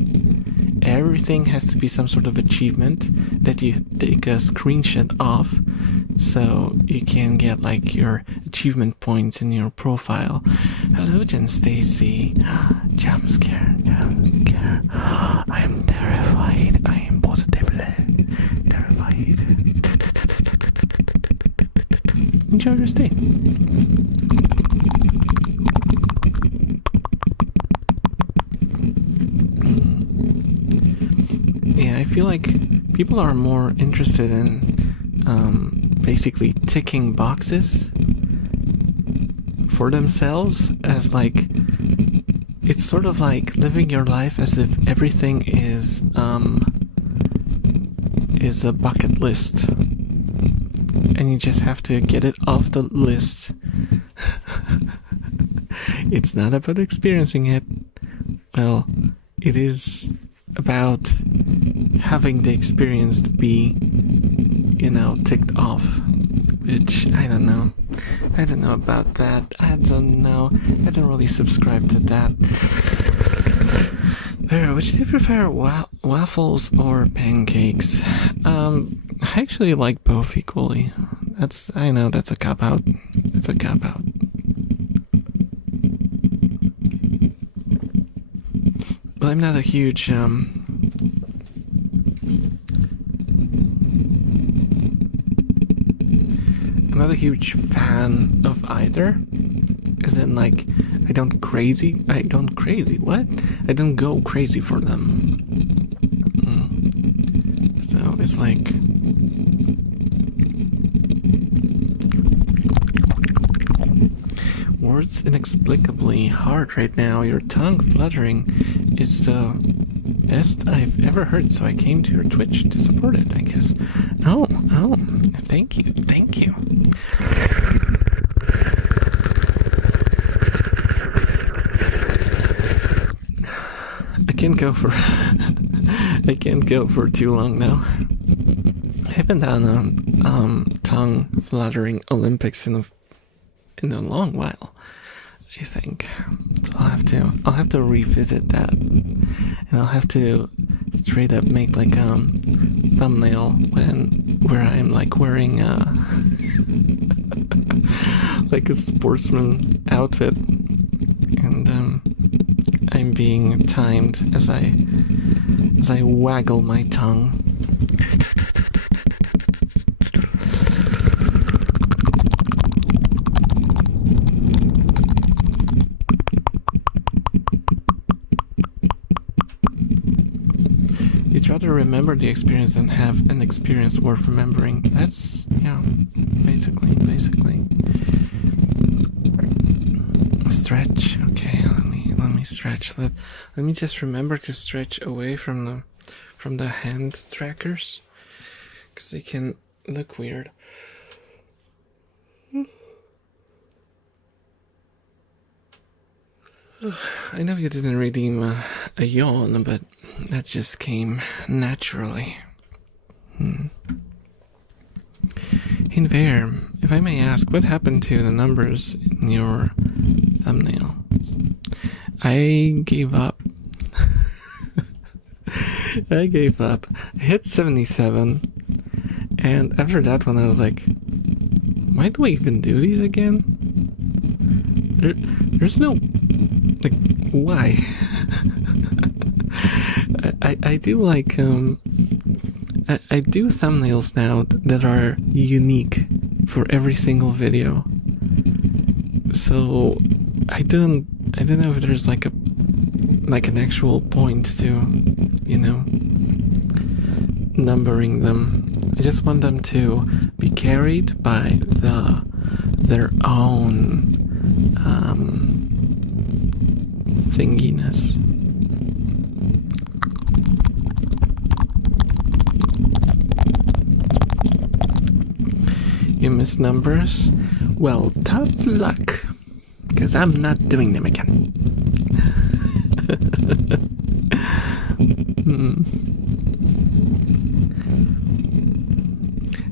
Everything has to be some sort of achievement that you take a screenshot of, so you can get your achievement points in your profile. Hello, Jen Stacy. Jump scare. I am terrified. I am positively terrified. Enjoy your stay. Yeah, I feel like people are more interested in basically ticking boxes for themselves, as it's sort of like living your life as if everything is a bucket list and you just have to get it off the list. It's not about experiencing it. Well, it is about having the experience be, ticked off, which I don't know about that. I don't really subscribe to that. Which do you prefer, waffles or pancakes? I actually like both equally. I know that's a cop-out. It's a cop-out. But I'm not a huge, I'm not a huge fan of either. As in, I don't crazy. What? I don't go crazy for them. So it's like. Words inexplicably hard right now. Your tongue fluttering is the best I've ever heard, so I came to your Twitch to support it, I guess. Oh, thank you. I can't go for too long now. I haven't done a tongue fluttering Olympics in a long while, I think. So I'll have to revisit that, and I'll have to straight up make like thumbnail where I'm like wearing like a sportsman outfit, and I'm being timed as I waggle my tongue. You try to remember the experience and have an experience worth remembering. That's, yeah, basically. Stretch. Okay, let me stretch. Let me just remember to stretch away from the hand trackers, because they can look weird. I know you didn't redeem a yawn, but that just came naturally. Hey Bear, if I may ask, what happened to the numbers in your thumbnails? I gave up. I hit 77, and after that one I was like, why do I even do these again? There's no, like, why? I do like I do thumbnails now that are unique for every single video. So I don't know if there's like an actual point to, you know, numbering them. I just want them to be carried by their own thinginess. You miss numbers? Well, tough luck, because I'm not doing them again.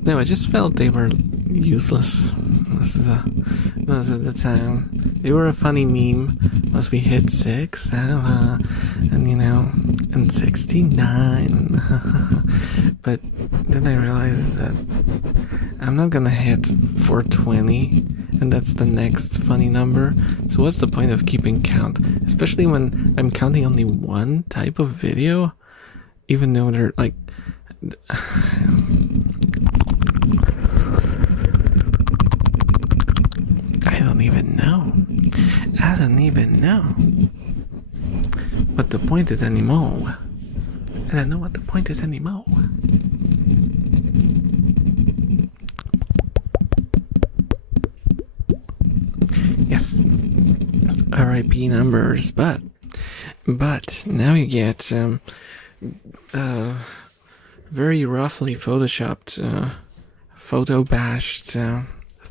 No, I just felt they were useless most of the time. They were a funny meme once we hit 6, and you know, and 69. But then I realized that I'm not gonna hit 420, and that's the next funny number. So what's the point of keeping count? Especially when I'm counting only one type of video, even though they're like... I don't even know what the point is anymore. I don't know what the point is anymore. Yes, RIP numbers, but now you get very roughly photoshopped, photo bashed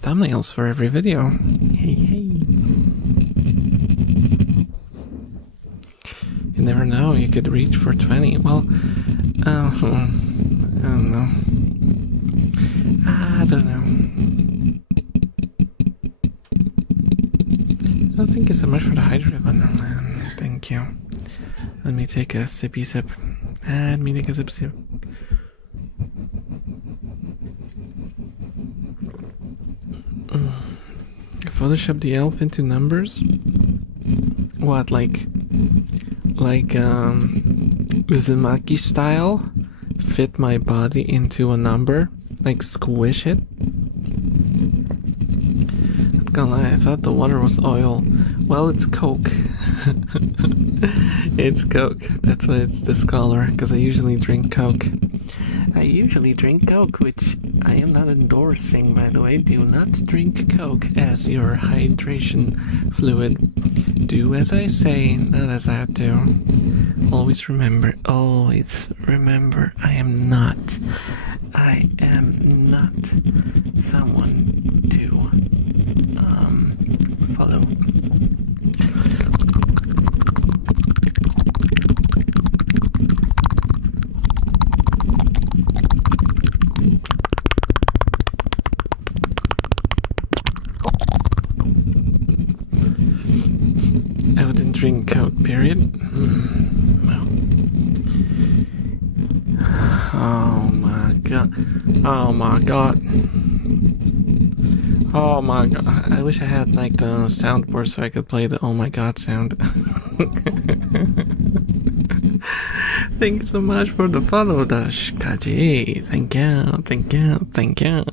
thumbnails for every video. Hey. You never know, you could reach 420. Well, I don't know. I don't thank you so much for the hydrate one. Thank you. Let me take a sippy sip. Let me take a sip. Photoshop the elf into numbers? What, like Uzumaki style? Fit my body into a number? Like squish it? gonna lie, I thought the water was oil. Well, it's Coke. It's Coke. That's why it's this color, because I usually drink Coke. I usually drink Coke, which I am not endorsing, by the way. Do not drink Coke as your hydration fluid. Do as I say, not as I do. Always remember, I am not someone to follow. I wouldn't drink Coke, period. Well. Oh my god. Oh my god. Oh my god. I wish I had like the soundboard so I could play the oh my god sound. Thank you so much for the follow, Dash Kaji. Thank you, thank you, thank you.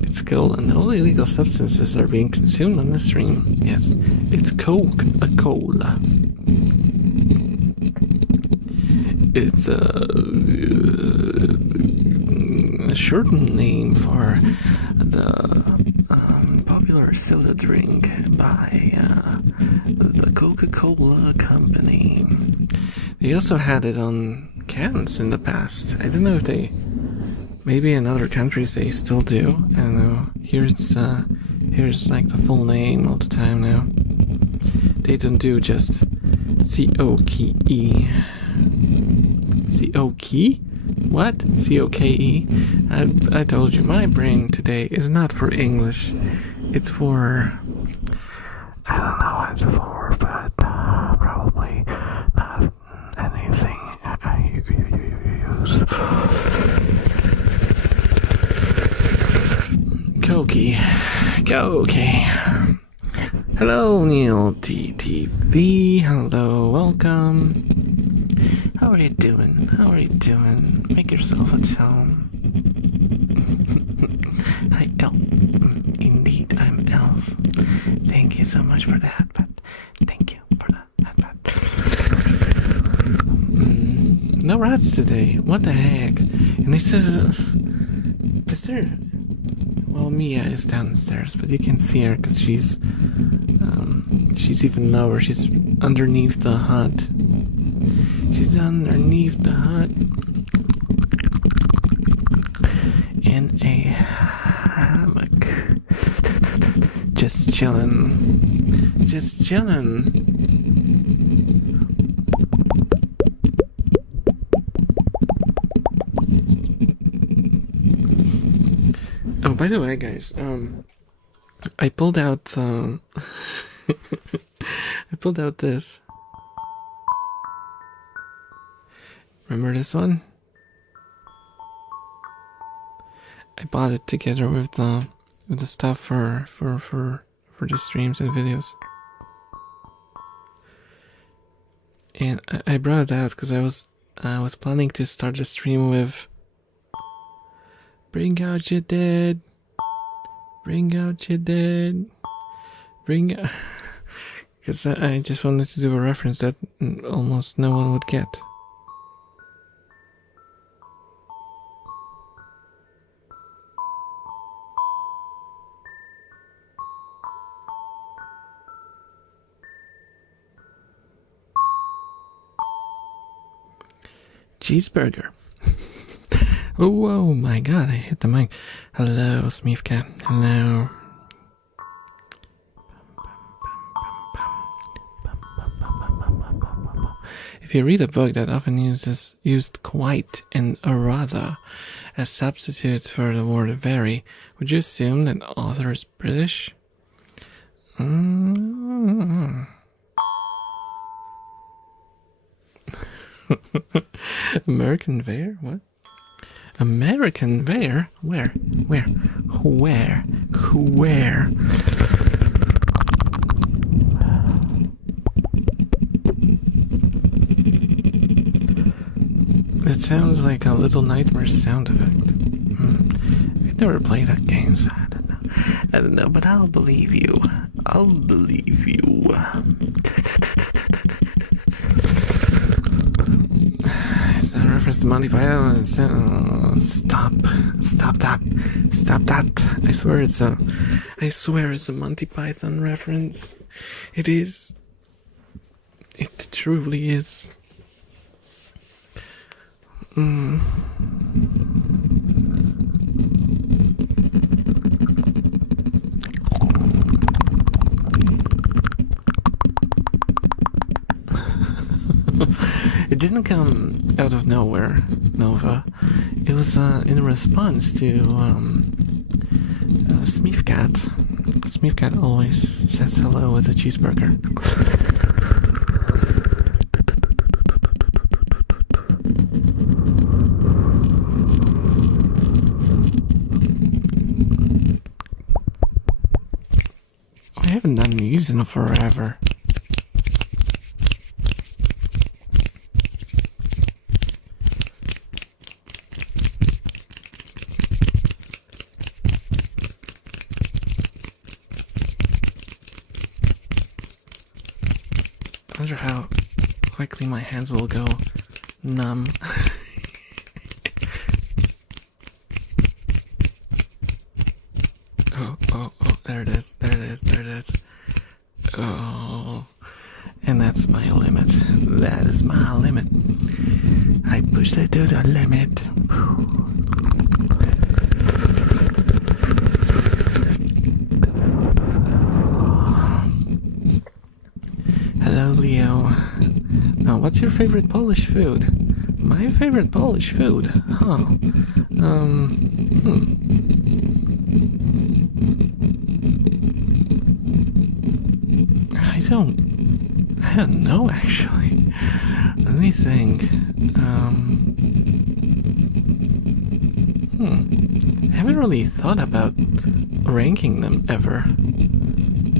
It's cool, and all illegal substances are being consumed on the stream. Yes, it's Coca-Cola. It's a short name for the popular soda drink by the Coca-Cola company. They also had it on cans in the past. I don't know if they, maybe in other countries they still do. I don't know. Here's like the full name all the time now. They don't do just C-O-K-E. C-O-K? What? C-O-K-E? I told you, my brain today is not for English. It's for... I don't know what it's for, but probably not anything I use. Cokie. Hello, Neil TTV. Hello, welcome. How are you doing? Make yourself at home. Hi, Elf. Indeed, I'm Elf. Thank you so much for the hat. Thank you for the hat. No rats today. What the heck? And they said, is there... Well, Mia is downstairs, but you can see her because she's even lower. She's underneath the hut. She's underneath the hut in a hammock, just chilling. Oh, by the way, guys, I pulled out this. Remember this one? I bought it together with the stuff for the streams and videos. And I brought it out because I was planning to start the stream with "Bring out your dead, bring out your dead, bring out," because I just wanted to do a reference that almost no one would get. Cheeseburger. Oh my god, I hit the mic. Hello, Smeefcat. Hello. If you read a book that often used quite and a rather as substitutes for the word very, would you assume that the author is British? American Bear? What? American Bear? Where? It sounds like a Little Nightmares sound effect. I've never played that game, so I don't know. I don't know, but I'll believe you. I'll believe you. Is that a reference to Monty Python? Stop that. Stop that. I swear it's a Monty Python reference. It is. It truly is. It didn't come out of nowhere, Nova. It was in response to Smeefcat. Smeefcat always says hello with a cheeseburger. I haven't done these in forever. I wonder how quickly my hands will go numb. Oh, there it is. Oh, and that's my limit. That is my limit. I pushed it to the limit. Hello, Leo. Now, what's your favorite Polish food? My favorite Polish food? Huh. I don't know, actually. Let me think. I haven't really thought about ranking them ever.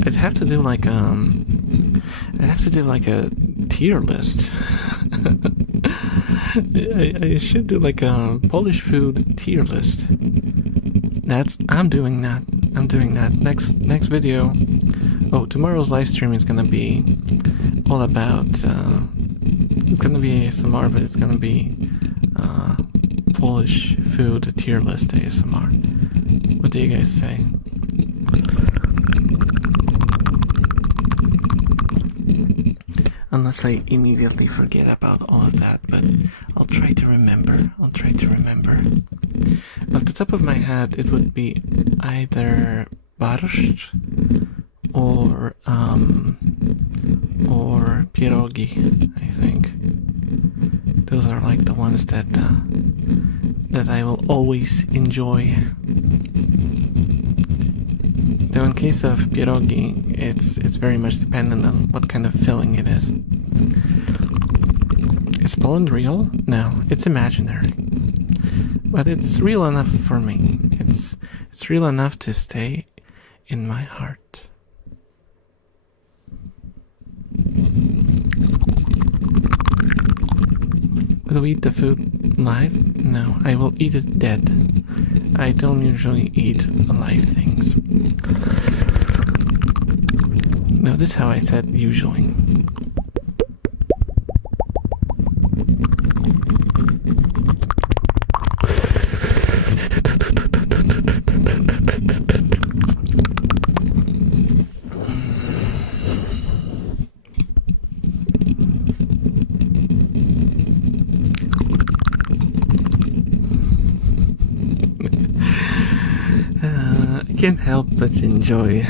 I'd have to do like a tier list. I should do like a Polish food tier list. I'm doing that. Next video. Oh, tomorrow's live stream is gonna be all about. It's gonna be ASMR, but it's gonna be Polish food tier list ASMR. What do you guys say? Unless I immediately forget about all of that, but I'll try to remember. Off the top of my head, it would be either borscht or pierogi, I think. Those are like the ones that I will always enjoy. Though in case of pierogi, it's very much dependent on what kind of filling it is. Is Poland real? No, it's imaginary. But it's real enough for me. It's real enough to stay in my heart. Will we eat the food live? No, I will eat it dead. I don't usually eat alive things. Notice how I said usually. Can't help but enjoy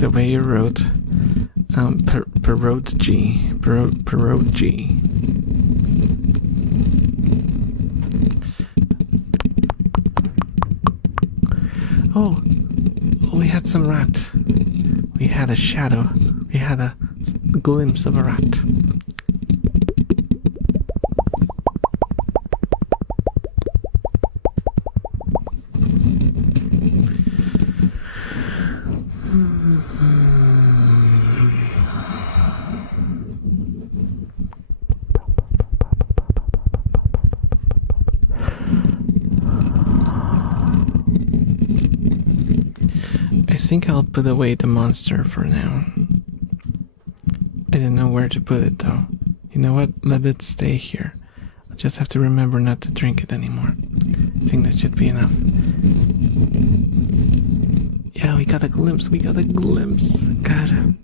the way you wrote pierogi. Oh, we had some rat. We had a shadow. We had a glimpse of a rat. think I'll put away the monster for now. I don't know where to put it though. You know what? Let it stay here. I'll just have to remember not to drink it anymore. I think that should be enough. Yeah, we got a glimpse. God.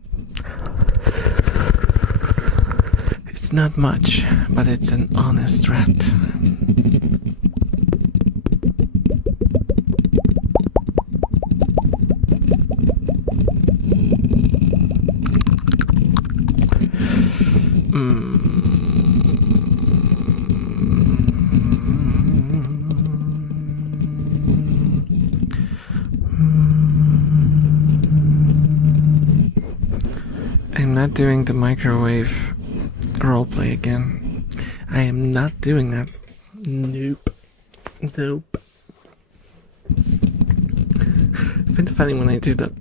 It's not much, but it's an honest rat. I'm not doing the microwave roleplay again. I am not doing that. Nope. I find it funny when I do that.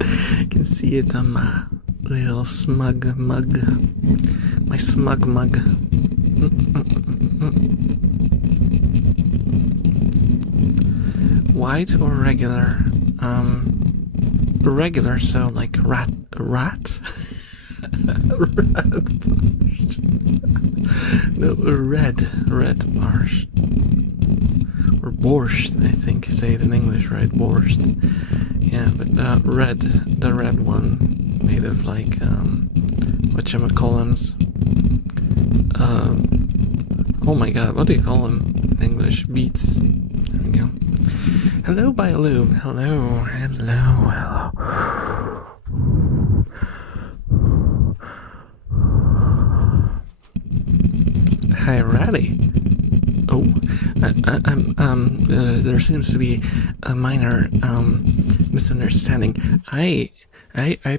I can see it on my little smug mug. My smug mug. White or regular? Regular, so like rat? Rat borscht. No, red borscht. Or borscht, I think you say it in English, right? Borscht. Yeah, but the red one made of like, whatchamacallums. Oh my god, what do you call them in English? Beets. There we go. Hello, Bioloo. Hello. Hi, Ratty. Oh, there seems to be a minor misunderstanding. I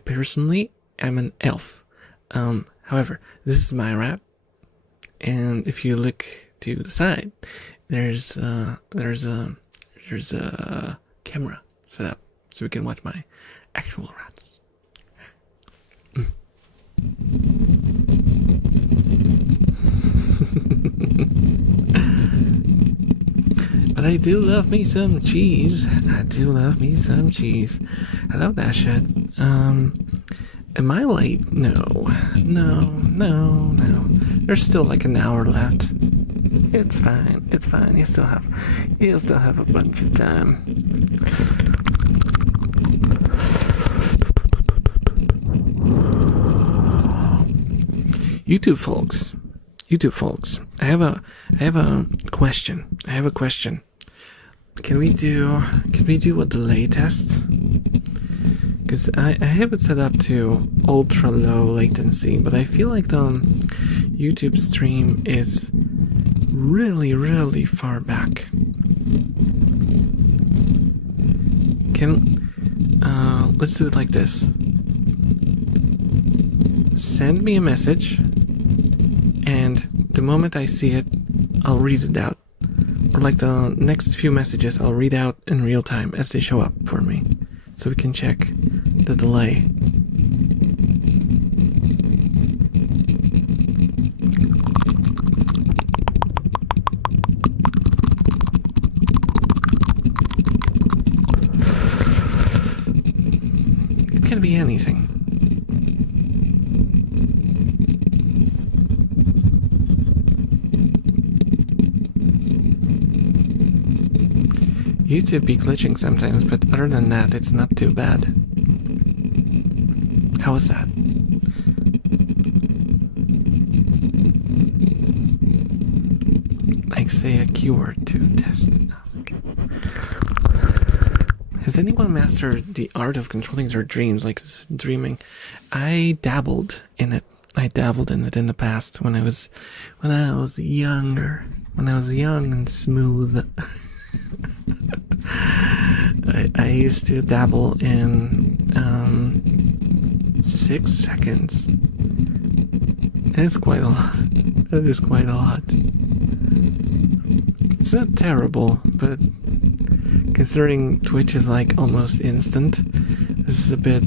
personally am an elf. However, this is my rat, and if you look to the side, there's a camera set up so we can watch my actual rats. But I do love me some cheese. Hello, Dasha. Am I late? No. There's still like an hour left. It's fine. You still have a bunch of time. YouTube folks. I have a question. Can we do a delay test? Because I have it set up to ultra low latency, but I feel like the YouTube stream is really far back. Let's do it like this. Send me a message, and the moment I see it, I'll read it out. Or like the next few messages, I'll read out in real time as they show up for me, so we can check the delay. It can be anything. YouTube be glitching sometimes, but other than that, it's not too bad. How was that? Like, say a keyword to test. Okay. Has anyone mastered the art of controlling their dreams, like dreaming? I dabbled in it in the past when I was younger. When I was young and smooth. I used to dabble in 6 seconds. It's quite a lot. That is quite a lot. It's not terrible, but considering Twitch is like almost instant, this is a bit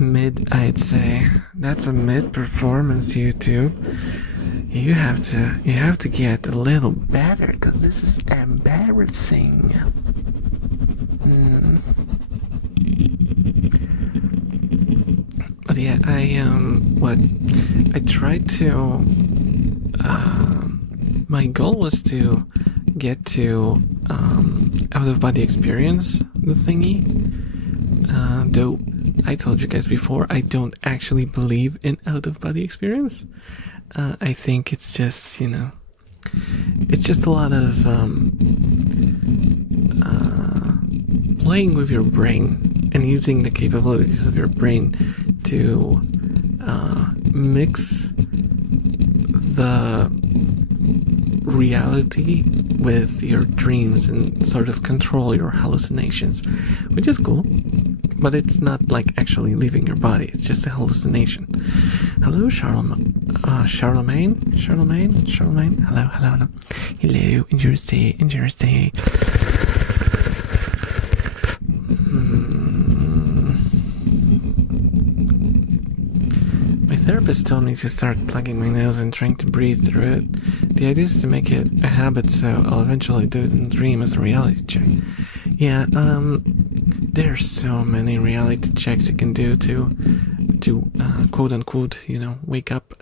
mid, I'd say. That's a mid performance, YouTube. You have to get a little better, because this is embarrassing. But yeah, I tried to. My goal was to get to out of body experience the thingy. Though I told you guys before, I don't actually believe in out of body experience. I think it's just, it's just a lot of playing with your brain and using the capabilities of your brain to mix the reality with your dreams and sort of control your hallucinations, which is cool, but it's not like actually leaving your body. It's just a hallucination. Hello, Charlemagne. Hello, enjoy your stay. My therapist told me to start plugging my nose and trying to breathe through it. The idea is to make it a habit, so I'll eventually do it in the dream as a reality check. Yeah, there's so many reality checks you can do to quote unquote, wake up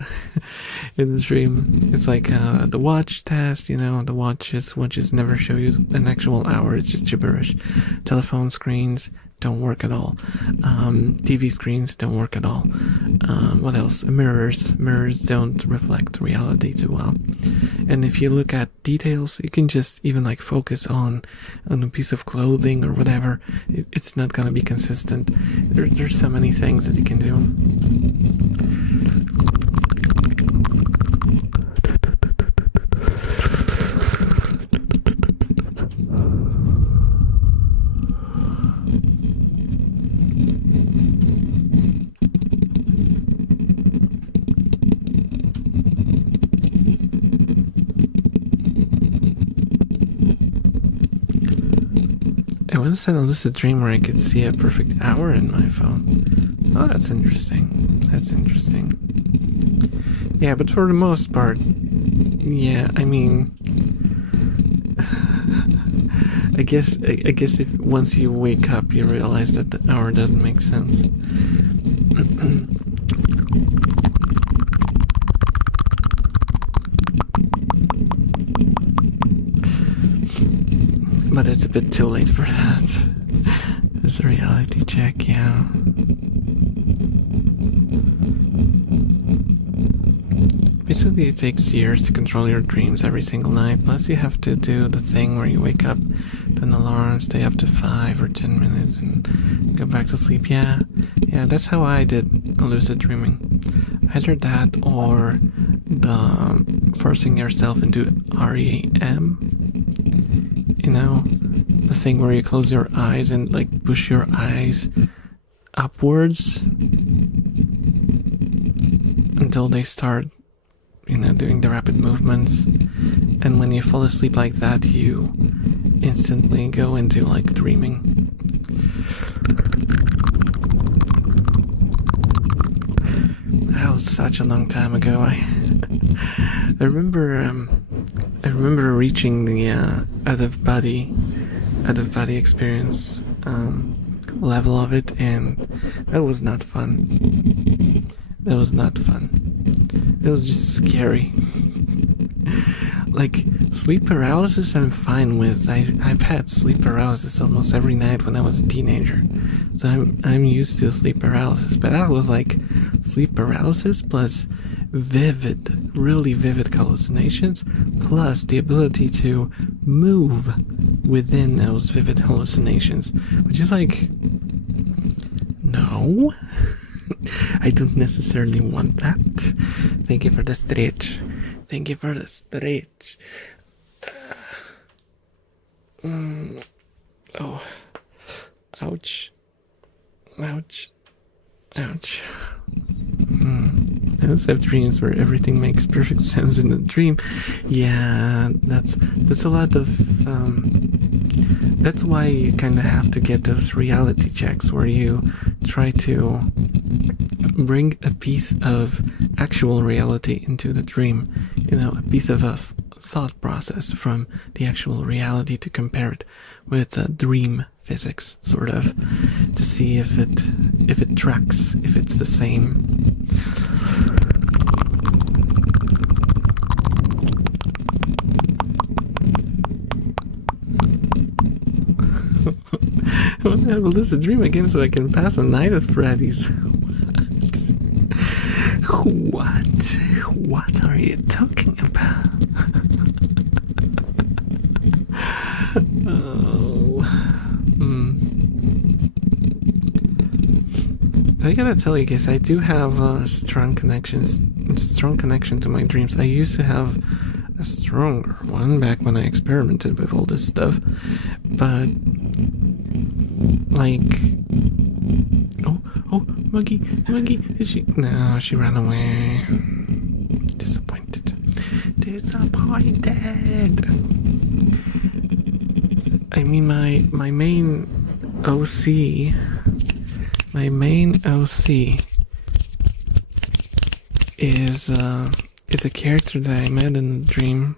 in the dream. It's like the watch test, the watches never show you an actual hour. It's just gibberish. Telephone screens don't work at all. TV screens don't work at all. What else? Mirrors don't reflect reality too well. And if you look at details, you can just even like focus on a piece of clothing or whatever. It's not gonna be consistent. There's so many things that you can do. I once had a lucid dream where I could see a perfect hour in my phone. Oh, that's interesting. Yeah, but for the most part, yeah, I mean, I guess if once you wake up, you realize that the hour doesn't make sense. But it's a bit too late for that. It's a reality check, yeah. Basically, it takes years to control your dreams every single night. Plus, you have to do the thing where you wake up, put an alarm, stay up to 5 or 10 minutes, and go back to sleep. Yeah, that's how I did lucid dreaming. Either that or the forcing yourself into REM. The thing where you close your eyes and like push your eyes upwards until they start, doing the rapid movements. And when you fall asleep like that, you instantly go into like dreaming. That was such a long time ago. I remember reaching the out of body experience level of it, and that was not fun. It was just scary. Like, sleep paralysis I'm fine with. I've had sleep paralysis almost every night when I was a teenager, so I'm used to sleep paralysis. But that was like sleep paralysis plus really vivid hallucinations, plus the ability to move within those vivid hallucinations, which is like, no. I don't necessarily want that. Thank you for the stretch. Oh, ouch. I also have dreams where everything makes perfect sense in the dream. Yeah, that's a lot of that's why you kind of have to get those reality checks where you try to bring a piece of actual reality into the dream, you know, a piece of a thought process from the actual reality to compare it with dream physics, sort of, to see if it tracks, if it's the same. I want to have a lucid dream again so I can pass a night at Freddy's. What are you talking about? I gotta tell you guys, I do have a strong connection to my dreams. I used to have a stronger one back when I experimented with all this stuff, but like, oh, Muggy, is she? No, she ran away. Disappointed. I mean, my main OC. My main OC is a character that I met in the dream.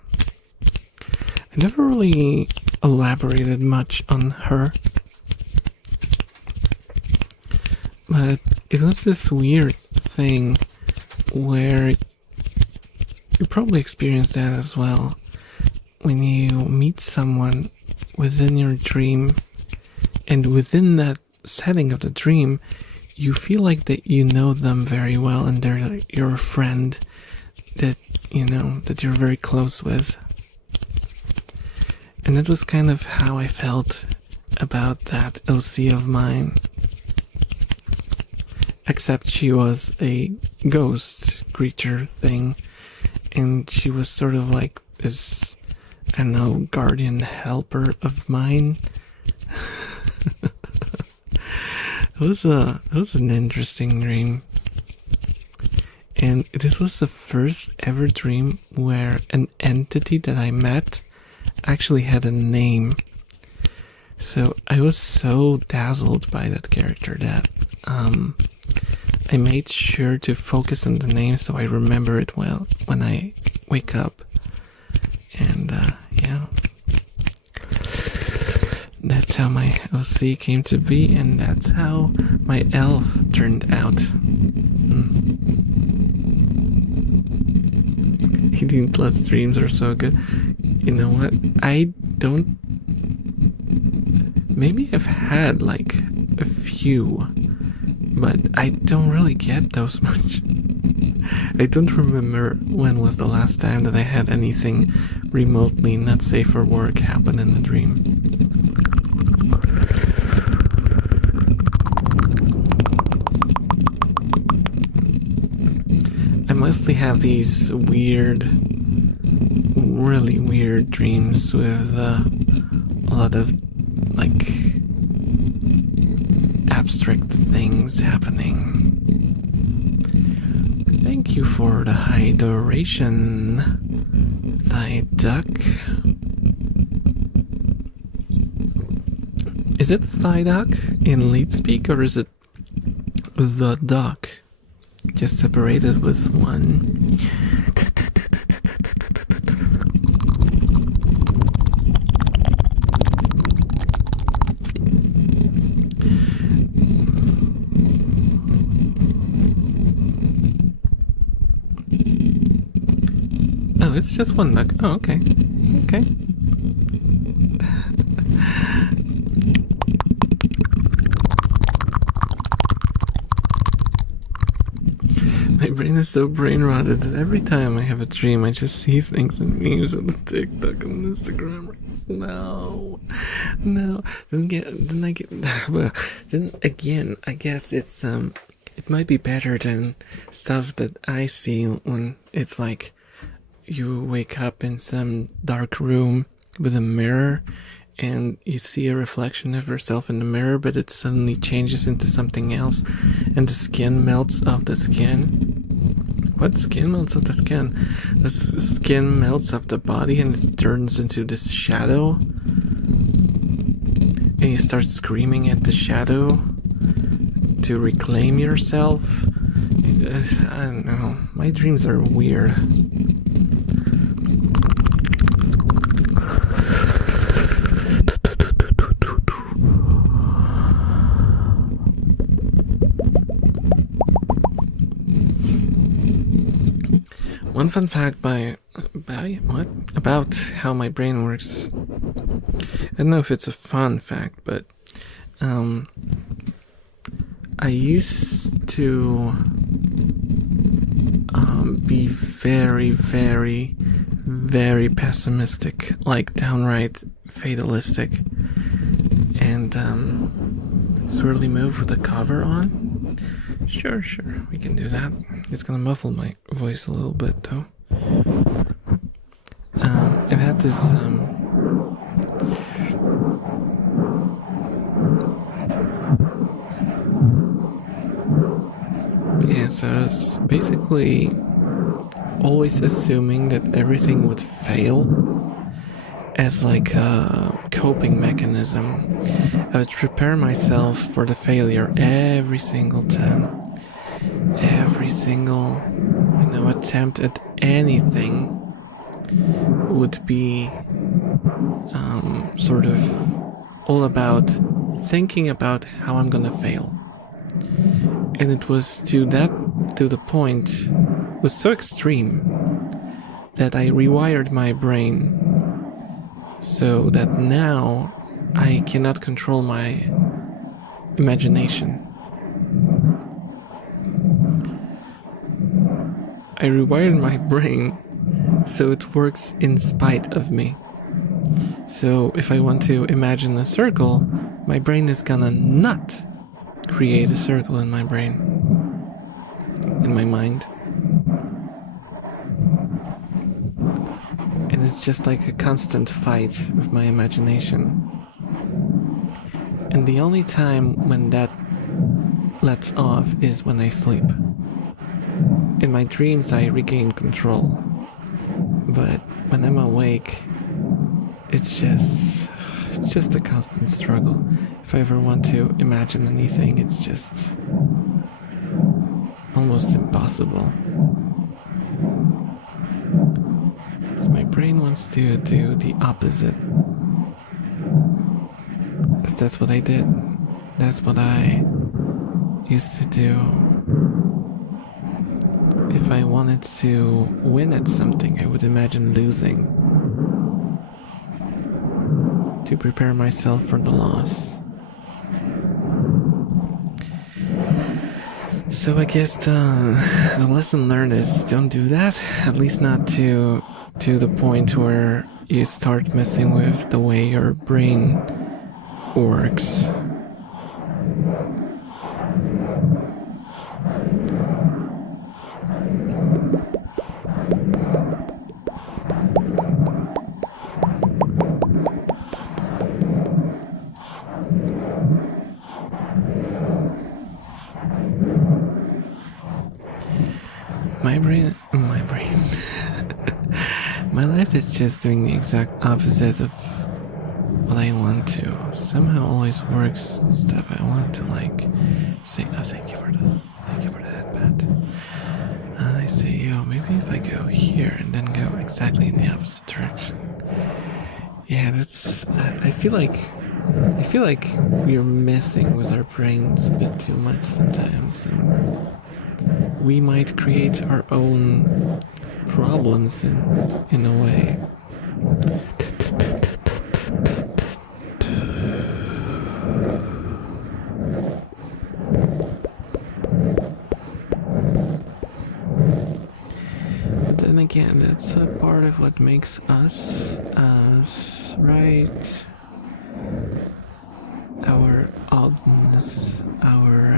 I never really elaborated much on her, but it was this weird thing where you probably experienced that as well. When you meet someone within your dream, and within that setting of the dream, you feel like that you know them very well, and they're your friend that you know, that you're very close with. And that was kind of how I felt about that OC of mine. Except she was a ghost creature thing, and she was sort of like this, I don't know, guardian helper of mine. It was an interesting dream. And this was the first ever dream where an entity that I met actually had a name. So I was so dazzled by that character that I made sure to focus on the name so I remember it well when I wake up. And yeah, that's how my OC came to be, and that's how my elf turned out. 18 plus dreams are so good. You know what? I don't. Maybe I've had like a few, but I don't really get those much. I don't remember when was the last time that I had anything remotely not safe for work happen in the dream. I mostly have these weird, really weird dreams with a lot of like abstract things happening. Thank you for the hydration, Thigh Duck. Is it Thigh Duck in lead speak, or is it the duck? Just separated with one. Oh, it's just one duck. Oh, okay. Okay. My brain is so brain rotted that every time I have a dream, I just see things and memes on TikTok and Instagram. No. Then again, I guess it's it might be better than stuff that I see when it's like you wake up in some dark room with a mirror and you see a reflection of yourself in the mirror, but it suddenly changes into something else and the skin melts off the skin. What? Skin melts off the skin? The skin melts off the body and it turns into this shadow? And you start screaming at the shadow to reclaim yourself? I don't know. My dreams are weird. One fun fact about how my brain works. I don't know if it's a fun fact, but I used to be very, very, very pessimistic, like downright fatalistic, and swirly move with the cover on. Sure, we can do that. It's gonna muffle my voice a little bit, though. I've had this, yeah, so I was basically always assuming that everything would fail as like a coping mechanism. I would prepare myself for the failure every single time. Every single, attempt at anything would be sort of all about thinking about how I'm gonna fail. And it was to the point, was so extreme that I rewired my brain so that now I cannot control my imagination. I rewired my brain so it works in spite of me. So if I want to imagine a circle, my brain is gonna not create a circle in my brain, in my mind. And it's just like a constant fight with my imagination. And the only time when that lets off is when I sleep. In my dreams, I regain control. But when I'm awake, it's just a constant struggle. If I ever want to imagine anything, it's just almost impossible. Because my brain wants to do the opposite. Because that's what I did. That's what I used to do. If I wanted to win at something, I would imagine losing to prepare myself for the loss. So I guess the lesson learned is don't do that, at least not to the point where you start messing with the way your brain works. My brain. My life is just doing the exact opposite of what I want to. Somehow always works stuff I want to say, oh, thank you for the headband. I say, maybe if I go here and then go exactly in the opposite direction. Yeah, that's, I feel like we're messing with our brains a bit too much sometimes, and we might create our own problems in a way. But then again, that's a part of what makes us us, right? Our oddness, our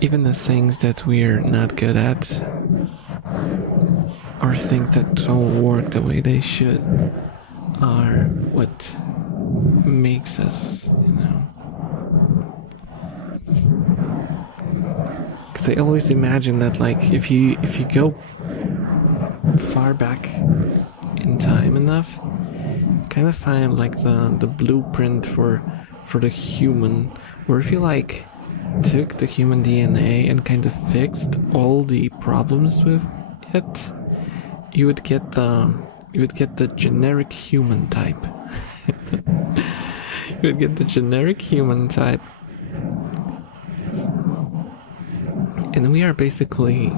even the things that we're not good at, or things that don't work the way they should, are what makes us, because I always imagine that like if you go far back in time enough, you kind of find like the blueprint for the human, where if you like took the human DNA and kind of fixed all the problems with it, you would get the generic human type. You would get the generic human type. And we are basically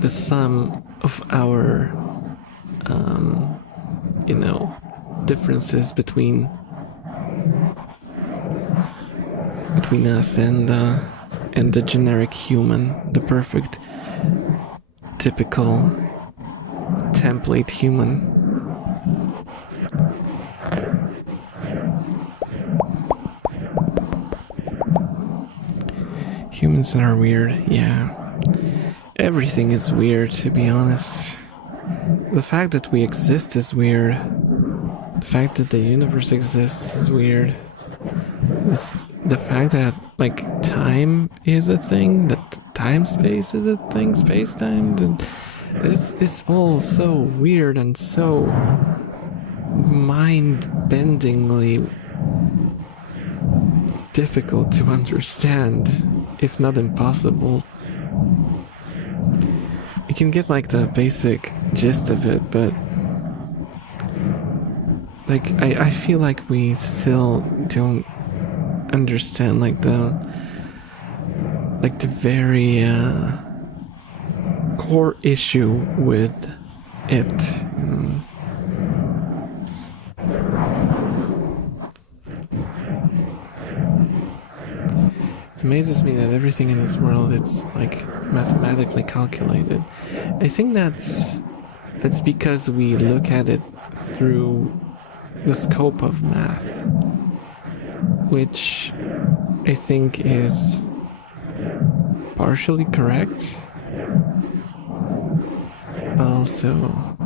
the sum of our, differences between us and the generic human, the perfect, typical, template human. Humans are weird, yeah. Everything is weird, to be honest. The fact that we exist is weird. The fact that the universe exists is weird. The fact that, like, time is a thing, that time-space is a thing, space-time, it's all so weird and so mind-bendingly difficult to understand, if not impossible. You can get like the basic gist of it, but like I feel like we still don't understand like the very core issue with it. It amazes me that everything in this world, it's like mathematically calculated. I think that's because we look at it through the scope of math, which I think is partially correct, but also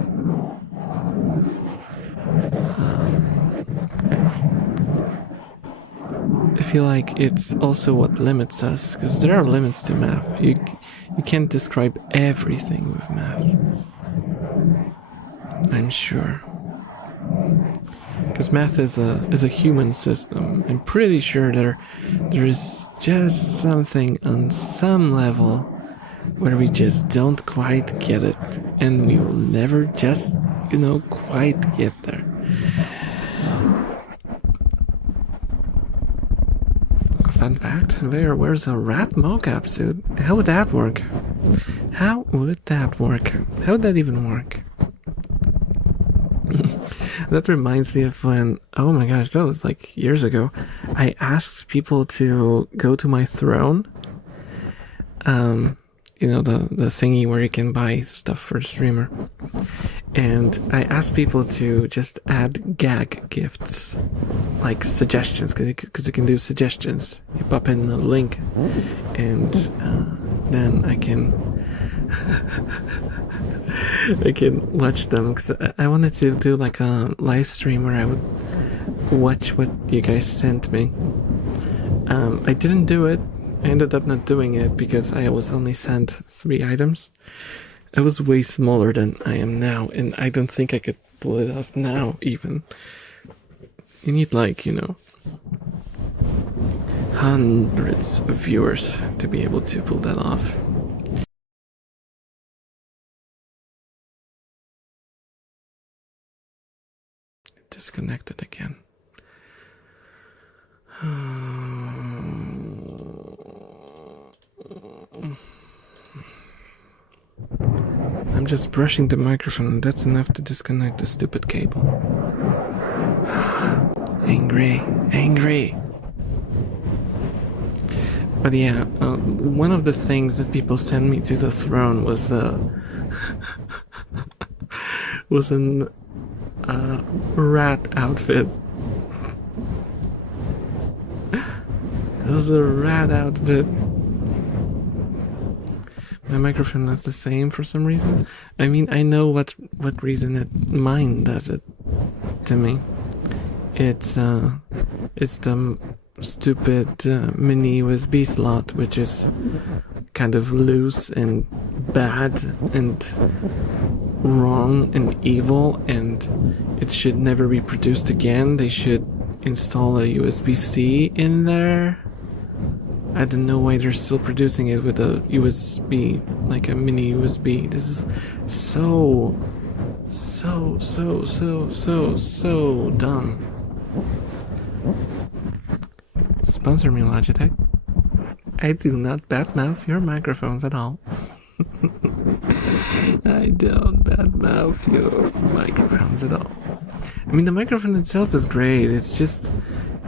I feel like it's also what limits us, because there are limits to math. You can't describe everything with math, I'm sure, because math is a human system. I'm pretty sure there is just something on some level where we just don't quite get it, and we will never just quite get there. Fun fact, Vera wears a rat mocap suit. How would that work? How would that work? How would that even work? That reminds me of when, oh my gosh, that was like years ago, I asked people to go to my throne. The thingy where you can buy stuff for the streamer. And I asked people to just add gag gifts, like suggestions, because you can do suggestions. You pop in a link, and then I can watch them. Because I wanted to do like a live stream where I would watch what you guys sent me. I didn't do it. I ended up not doing it because I was only sent 3 items. I was way smaller than I am now, and I don't think I could pull it off now, even. You need, like, hundreds of viewers to be able to pull that off. Disconnected again. I'm just brushing the microphone, and that's enough to disconnect the stupid cable. Angry. But yeah, one of the things that people sent me to the throne was was an rat outfit. It was a rat outfit. My microphone is the same for some reason. I mean, I know what reason mine does it to me. It's the stupid mini USB slot, which is kind of loose and bad and wrong and evil, and it should never be produced again. They should install a USB-C in there. I don't know why they're still producing it with a USB, like a mini USB. This is so dumb. Sponsor me, Logitech. I do not badmouth your microphones at all. I don't badmouth your microphones at all. I mean, the microphone itself is great. It's just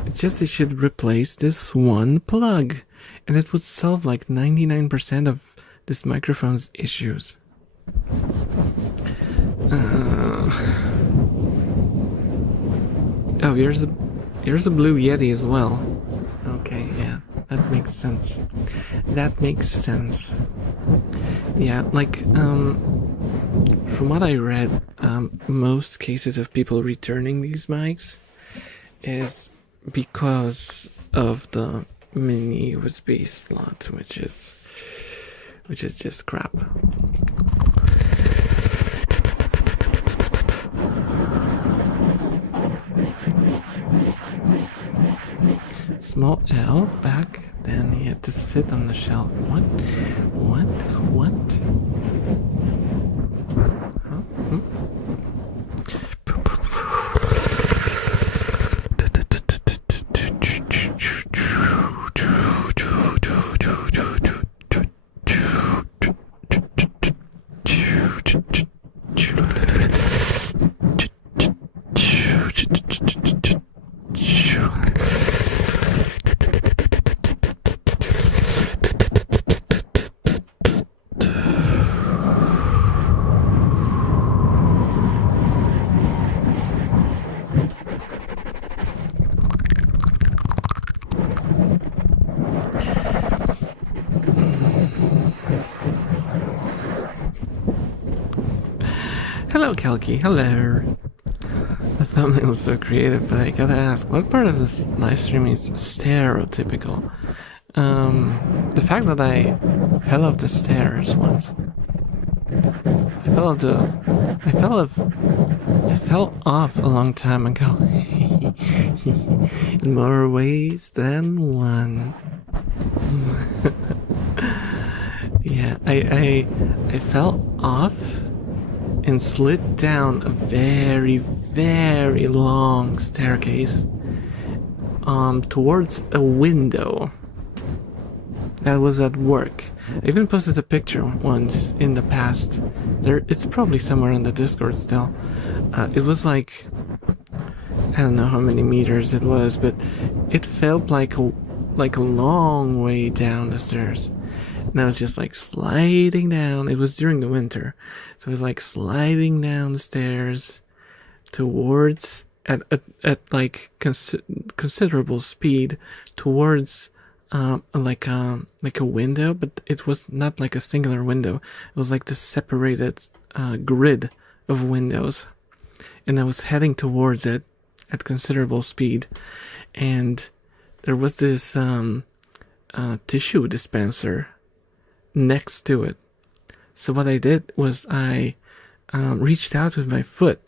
they should replace this one plug, and it would solve like 99% of this microphone's issues. Oh, here's a Blue Yeti as well. Okay, yeah, that makes sense. That makes sense. Yeah, like from what I read, most cases of people returning these mics is because of the mini USB slot, which is just crap. Small L back, then he had to sit on the shelf. What? Huh? Hello, Kelky. Hello. The thumbnail is so creative, but I gotta ask, what part of this live stream is stereotypical? The fact that I fell off the stairs once. I fell off a long time ago. In more ways than one. Yeah, I fell off and slid down a very, very long staircase towards a window that was at work. I even posted a picture once in the past. It's probably somewhere on the Discord still. It was like, I don't know how many meters it was, but it felt like a long way down the stairs. And I was just like sliding down. It was during the winter, so it was like sliding down the stairs towards at like considerable speed towards like a window, but it was not like a singular window. It was like the separated grid of windows, and I was heading towards it at considerable speed, and there was this tissue dispenser next to it. So what I did was I reached out with my foot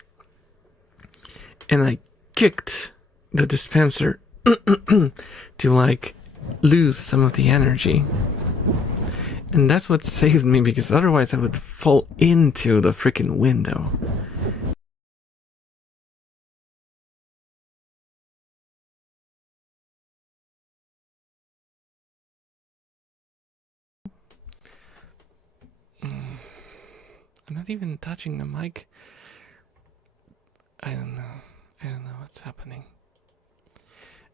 and I kicked the dispenser to like lose some of the energy. And that's what saved me, because otherwise I would fall into the freaking window. I'm not even touching the mic. I don't know what's happening.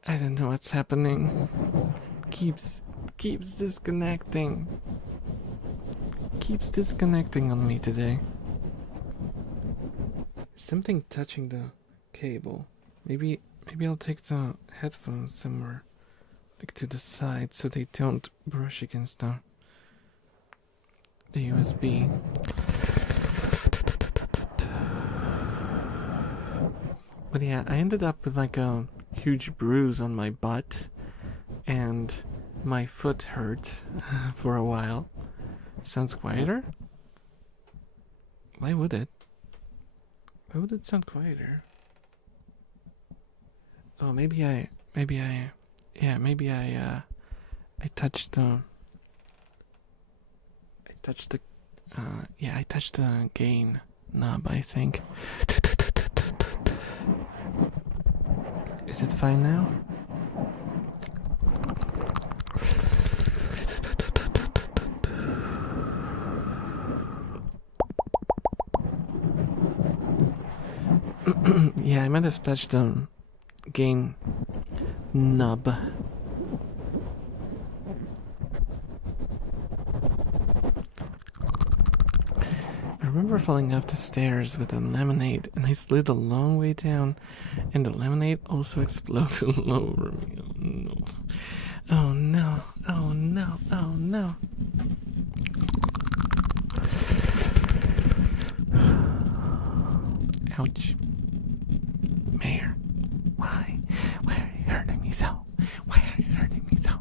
I don't know what's happening. Keeps disconnecting. Keeps disconnecting on me today. Something touching the cable. Maybe I'll take the headphones somewhere, like to the side, so they don't brush against the USB. But yeah, I ended up with like a huge bruise on my butt, and my foot hurt for a while. Sounds quieter? Why would it? Why would it sound quieter? Oh, maybe I touched the gain knob, I think. Is it fine now? Yeah, I might have touched the gain knob. I remember falling up the stairs with a lemonade, and I slid a long way down, and the lemonade also exploded all over me. Oh no! Oh no! Oh no! Oh no! Ouch. Mayor, why? Why are you hurting me so? Why are you hurting me so?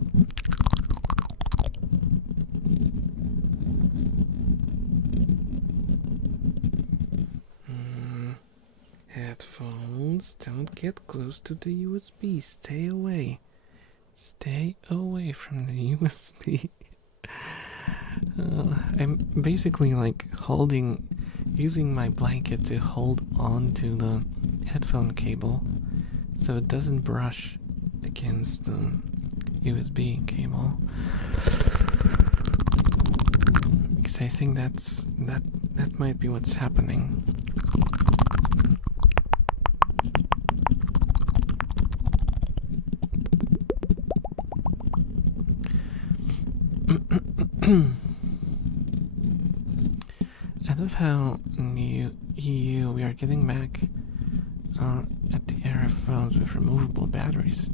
Headphones, don't get close to the USB. Stay away. Stay away from the USB. I'm basically like using my blanket to hold on to the headphone cable so it doesn't brush against the USB cable. Because I think that might be what's happening. I love how we are getting back at the era of phones with removable batteries.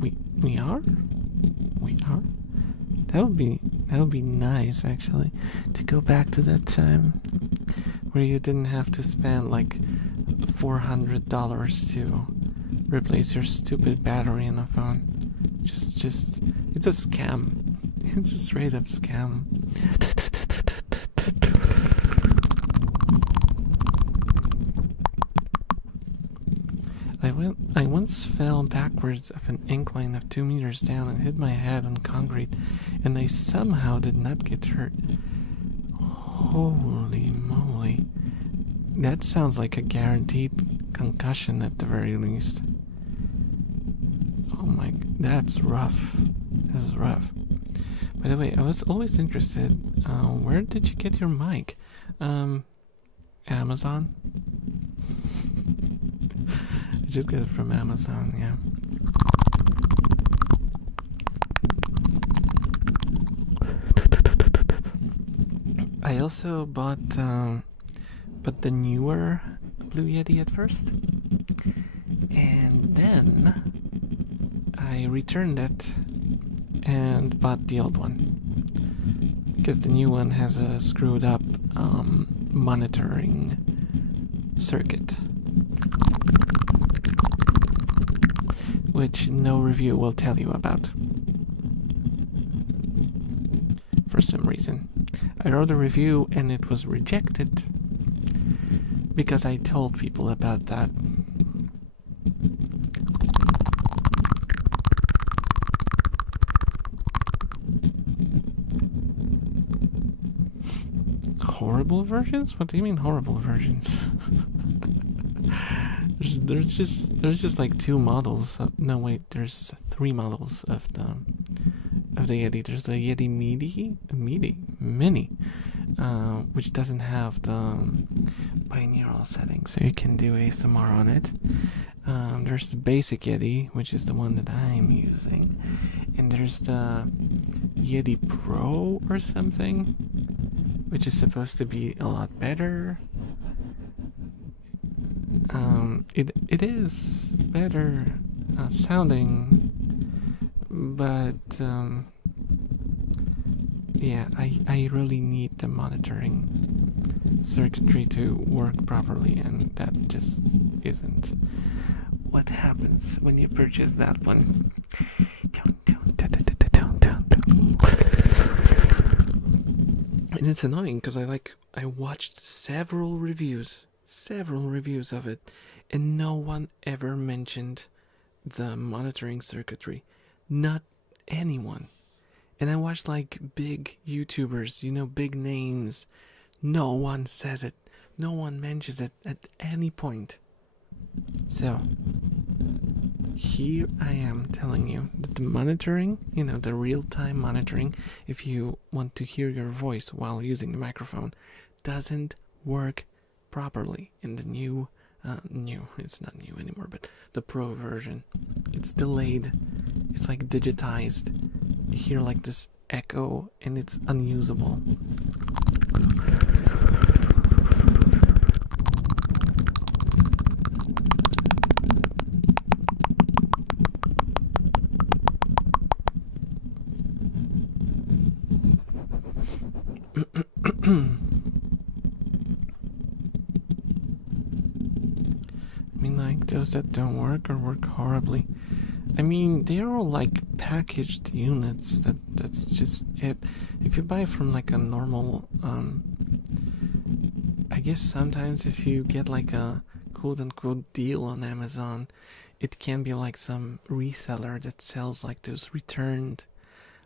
We are? That would be nice, actually, to go back to that time where you didn't have to spend like $400 to replace your stupid battery in a phone. Just it's a scam. It's a straight up scam. I once fell backwards of an incline of 2 meters down and hit my head on concrete, and I somehow did not get hurt. Holy moly. That sounds like a guaranteed concussion at the very least. Oh my, that's rough. That's rough. By the way, I was always interested, where did you get your mic? Amazon? I just got it from Amazon, yeah. I also bought the newer Blue Yeti at first, and then I returned it and bought the old one because the new one has a screwed up monitoring circuit, which no review will tell you about for some reason. I wrote a review and it was rejected because I told people about that. Horrible versions? What do you mean horrible versions? there's just like 2 models. No wait, there's 3 models of the Yeti. There's the Yeti Mini, which doesn't have the binaural setting, so you can do ASMR on it. There's the basic Yeti, which is the one that I'm using, and there's the Yeti Pro or something, which is supposed to be a lot better. It is better sounding, but yeah, I really need the monitoring circuitry to work properly, and that just isn't what happens when you purchase that one. And it's annoying because I watched several reviews of it, and no one ever mentioned the monitoring circuitry. Not anyone. And I watched like big YouTubers, big names. No one says it. No one mentions it at any point. So, here I am telling you that the monitoring, the real-time monitoring, if you want to hear your voice while using the microphone, doesn't work properly in the new, it's not new anymore, but the Pro version. It's delayed. It's like digitized. You hear like this echo and it's unusable. Those that don't work or work horribly. I mean, they're all like packaged units. That's just it. If you buy from like a normal, I guess sometimes if you get like a quote unquote deal on Amazon, it can be like some reseller that sells like those returned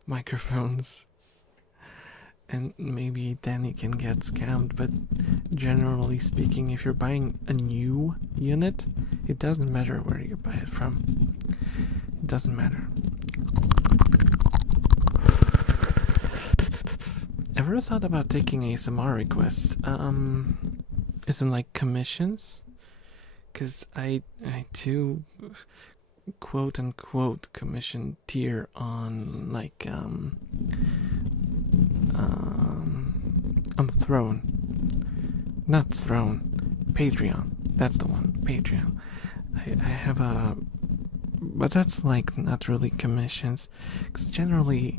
microphones. And maybe then you can get scammed, but generally speaking, if you're buying a new unit, it doesn't matter where you buy it from. It doesn't matter. Ever thought about taking ASMR requests? Isn't like commissions? Because I too quote unquote commission tier on like on Throne. Not Throne. Patreon. That's the one. Patreon. I have a... But that's like not really commissions. Because generally,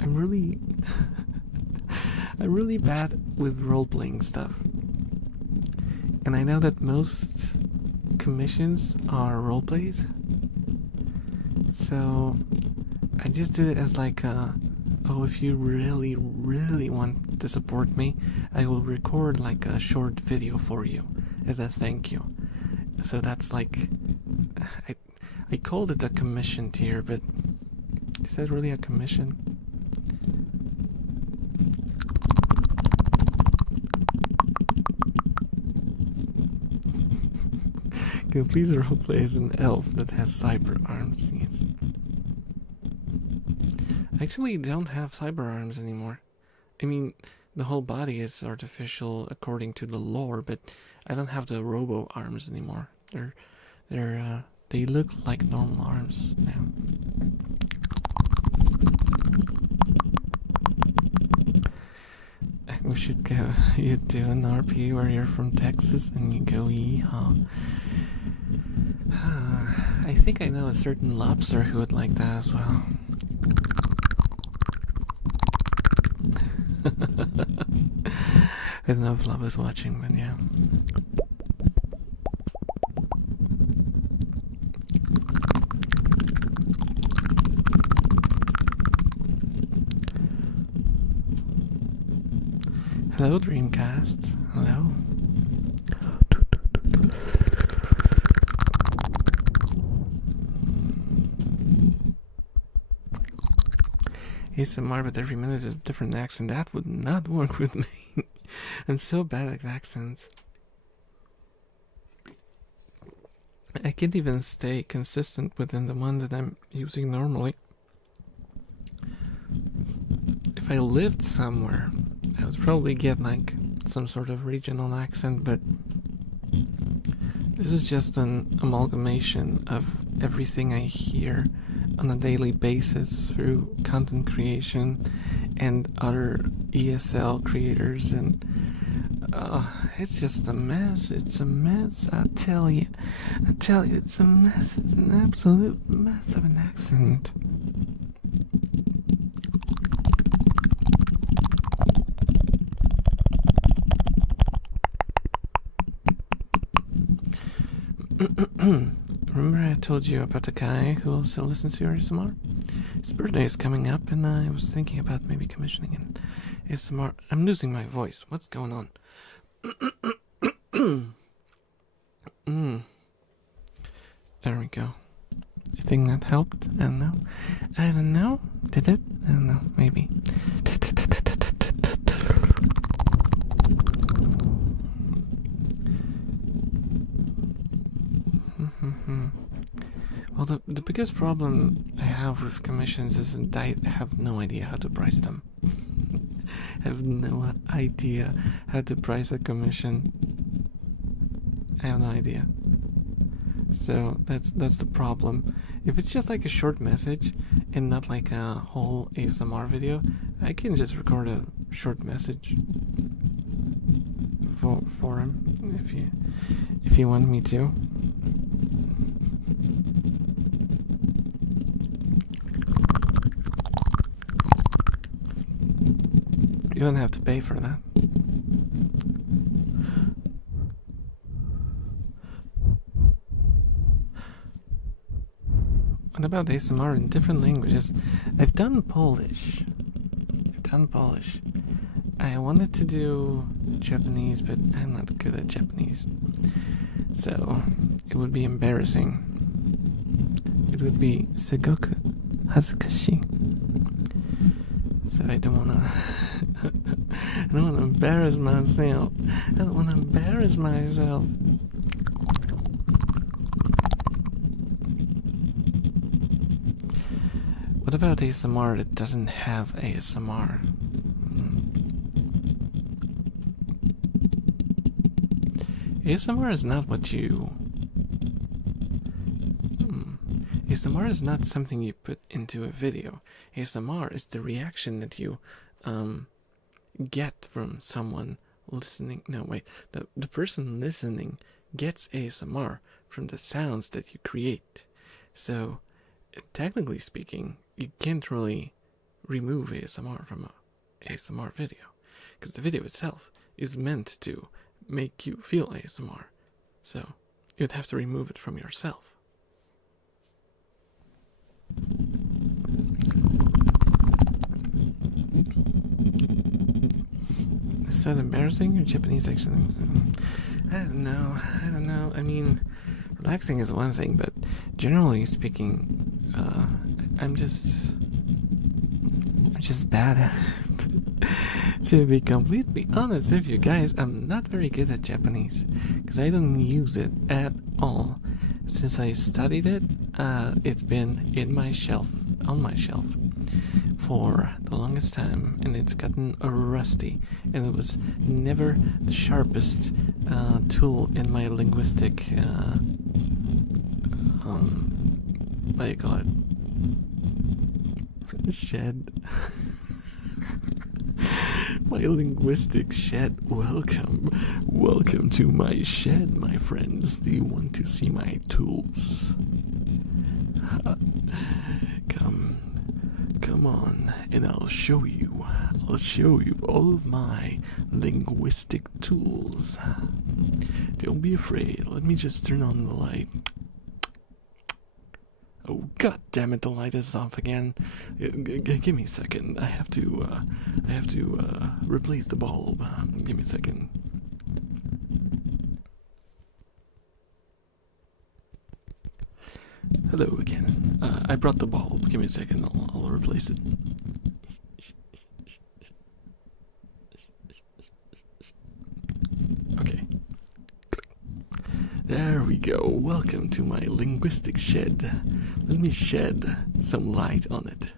I'm really... I'm really bad with role-playing stuff. And I know that most commissions are roleplays. So I just did it as like a... Oh, if you really, really want to support me, I will record like a short video for you as a thank you. So that's like, I called it a commission tier, but is that really a commission? Can you please roleplay as an elf that has cyber arms? Yes. I actually don't have cyber arms anymore. I mean, the whole body is artificial according to the lore, but I don't have the robo arms anymore. They look like normal arms now. We should go. You do an RP where you're from Texas and you go yeehaw. I think I know a certain lobster who would like that as well. I don't know if Love is watching, but yeah. Hello, Dreamcast. Hello. ASMR, but every minute is a different accent. That would not work with me. I'm so bad at accents. I can't even stay consistent within the one that I'm using normally. If I lived somewhere, I would probably get like some sort of regional accent, but this is just an amalgamation of everything I hear on a daily basis through content creation and other ESL creators, and it's just a mess. It's a mess, I tell you, it's a mess. It's an absolute mess of an accent. Remember I told you about the guy who also listens to ASMR? His birthday is coming up, and I was thinking about maybe commissioning an ASMR. I'm losing my voice. What's going on? There we go. I think that helped. I don't know. I don't know. Did it? I don't know. Maybe. Well, the biggest problem I have with commissions is that I have no idea how to price them. I have no idea how to price a commission. I have no idea. So that's the problem. If it's just like a short message and not like a whole ASMR video, I can just record a short message for him if you want me to. You don't have to pay for that. What about ASMR in different languages? I've done Polish. I wanted to do Japanese, but I'm not good at Japanese. So it would be embarrassing. It would be segoku hazukashi. So I don't wanna I don't wanna embarrass myself. What about ASMR that doesn't have ASMR? ASMR is not what you... ASMR is not something you put into a video. ASMR is the reaction that you get from someone listening. No, wait. The person listening gets ASMR from the sounds that you create. So, technically speaking, you can't really remove ASMR from a ASMR video, because the video itself is meant to make you feel ASMR. So, you'd have to remove it from yourself. Is that embarrassing? Your Japanese actually? I don't know. I mean, relaxing is one thing, but generally speaking, I'm just bad at it. To be completely honest with you guys, I'm not very good at Japanese, because I don't use it at all. Since I studied it, it's been on my shelf for the longest time, and it's gotten rusty, and it was never the sharpest tool in my linguistic what do you call it? Shed. My linguistic shed. Welcome to my shed, my friends. Do you want to see my tools? Come on, and I'll show you all of my linguistic tools. Don't be afraid. Let me just turn on the light. Oh, god damn it, the light is off again. Give me a second. I have to replace the bulb. Give me a second. Hello again. I brought the bulb. Give me a second. I'll replace it. Okay. There we go. Welcome to my linguistic shed. Let me shed some light on it.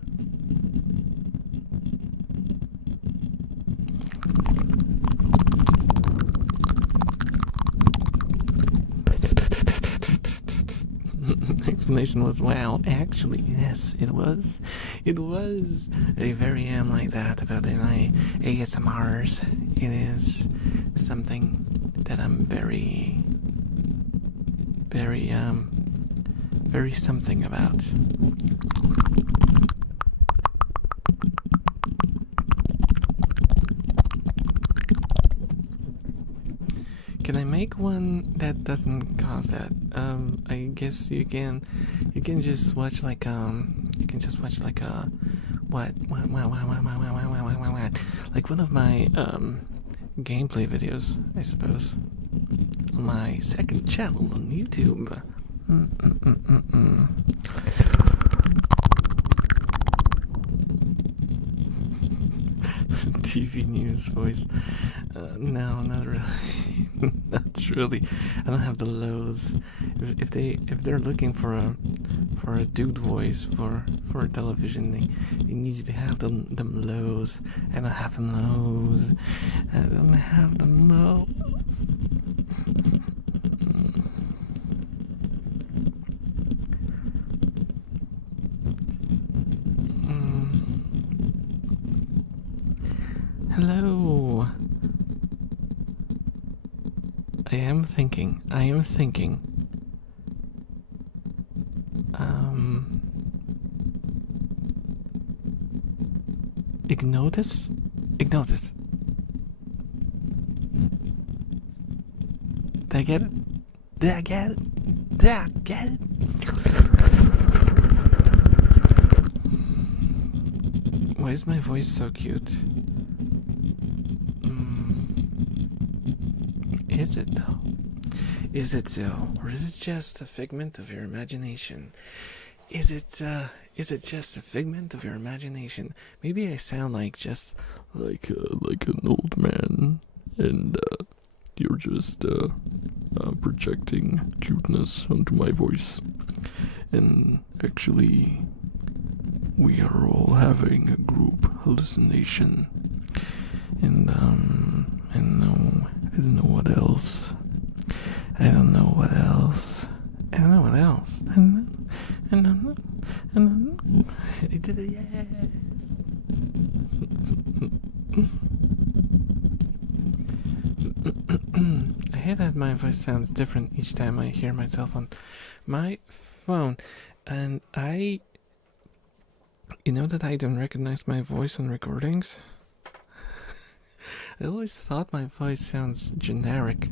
Explanation was wow. Actually, yes, it was. It was a very like that about my ASMRs. It is something that I'm very something about. Can I make one that doesn't cause that? I guess you can just watch like You can just watch like a what like one of my gameplay videos, I suppose, on my second channel on YouTube. TV news voice. No, not really. Not really. I don't have the lows. If they're looking for a dude voice for television, they need you to have them lows. I don't have them lows. I don't have them lows. Hello. I am thinking. Ignotus? Ignotus. Did I get it? Did I get it? Did I get it? Why is my voice so cute? Is it though? Is it so? Or is it just a figment of your imagination? Is it just a figment of your imagination? Maybe I sound like just like an old man, and you're just projecting cuteness onto my voice. And actually, we are all having a group hallucination. And I don't know what else. I don't know what else. I did it, yeah. I hate that my voice sounds different each time I hear myself on my phone. And you know that I don't recognize my voice on recordings? I always thought my voice sounds generic.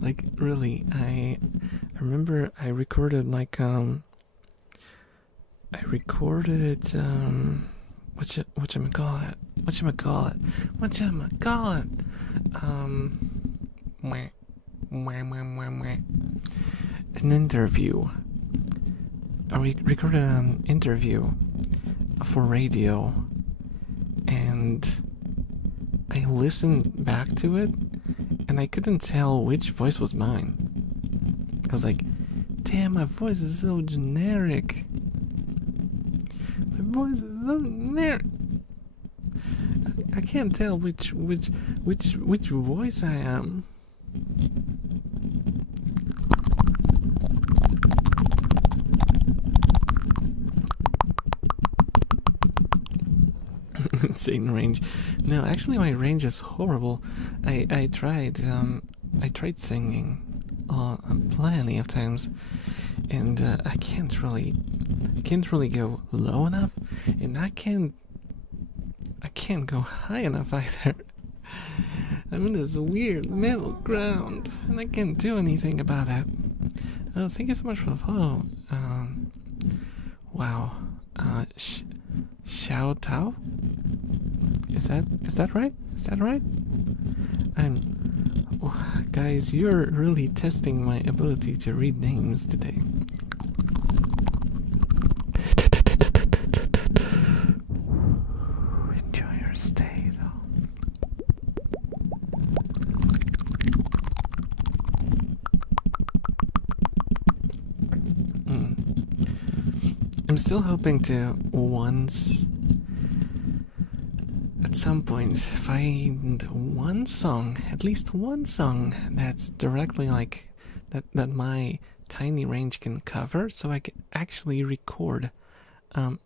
Like, really, I remember I recorded like whatchamacallit? An interview. I recorded an interview for radio, and I listened back to it, and I couldn't tell which voice was mine. I was like, damn, my voice is so generic. My voice is so generic. I can't tell which voice I am. Insane range. No, actually my range is horrible. I tried singing plenty of times, and I can't really go low enough, and I can't go high enough either. I'm in this weird middle ground, and I can't do anything about it. Oh, thank you so much for the follow. Wow. Xiao Tao? Is that right? Is that right? Guys, you're really testing my ability to read names today. Enjoy your stay, though. I'm still hoping to once, at some point, find one song, at least one song that's directly like that my tiny range can cover, so I can actually record a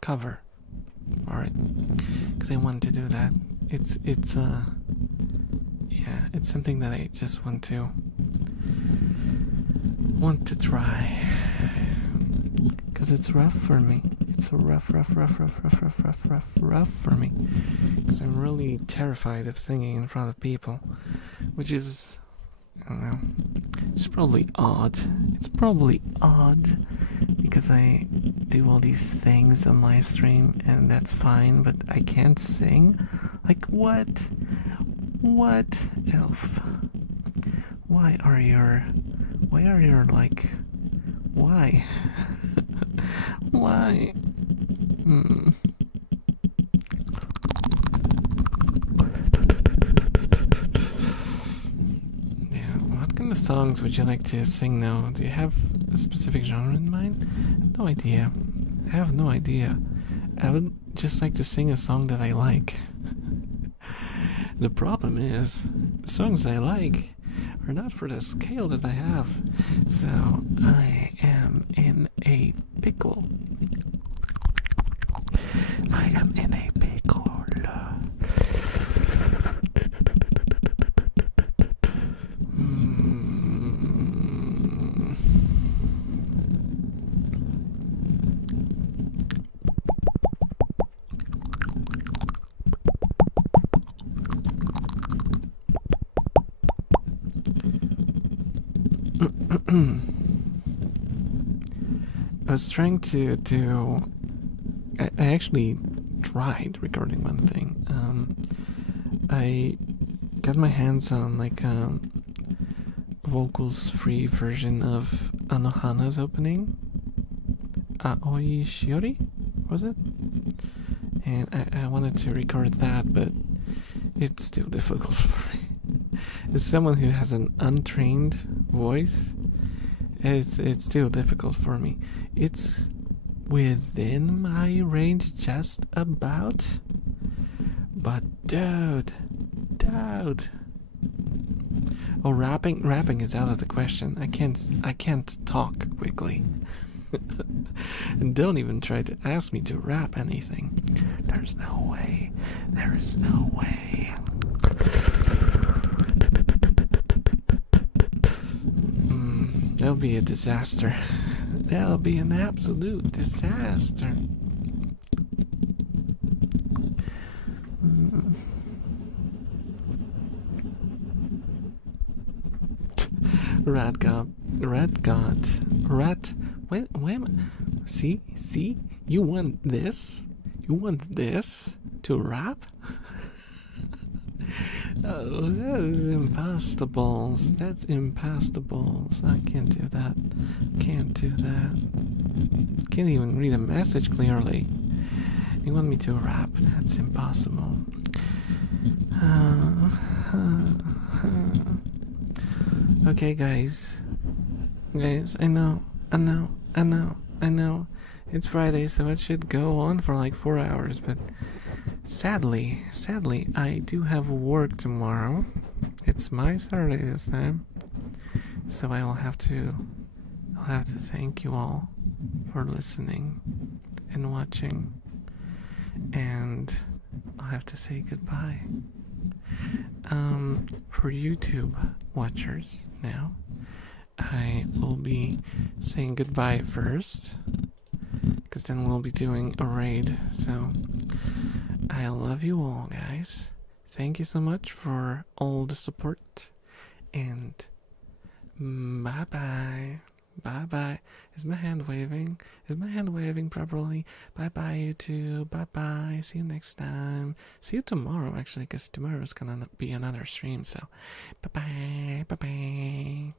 cover for it, because I want to do that. It's something that I just want to try, because it's rough for me. It's rough for me, because I'm really terrified of singing in front of people, which is I don't know. It's probably odd. It's probably odd because I do all these things on live stream and that's fine, but I can't sing. Like what? What, Elf? Why are your like? Why? Why? Yeah, what kind of songs would you like to sing now? Do you have a specific genre in mind? No idea. I have no idea. I would just like to sing a song that I like. The problem is, the songs that I like are not for the scale that I have. So I am in a pickle. I am in a pickle. I was trying to I actually tried recording one thing. I got my hands on like vocals free version of Anohana's opening. Aoi Shiori, was it? And I wanted to record that, but it's too difficult for me. As someone who has an untrained voice, it's still difficult for me. It's within my range just about, but dude. Oh, rapping is out of the question. I can't talk quickly. And don't even try to ask me to rap anything. There's no way. There is no way. That'll be a disaster. That'll be an absolute disaster. Rat God. Wait am I? See? You want this? You want this to rap? Oh, that is impossible. That's impossible. I can't do that. Can't do that. Can't even read a message clearly. You want me to rap? That's impossible. Okay, guys. I know. It's Friday, so it should go on for like 4 hours, but sadly, I do have work tomorrow. It's my Saturday this time, so I'll have to thank you all for listening and watching, and I'll have to say goodbye. For YouTube watchers now, I will be saying goodbye first, because then we'll be doing a raid. So I love you all, guys. Thank you so much for all the support, and bye bye. Is my hand waving? Is my hand waving properly? Bye YouTube. Bye. See you next time. See you tomorrow, actually, because tomorrow is gonna be another stream. So bye bye.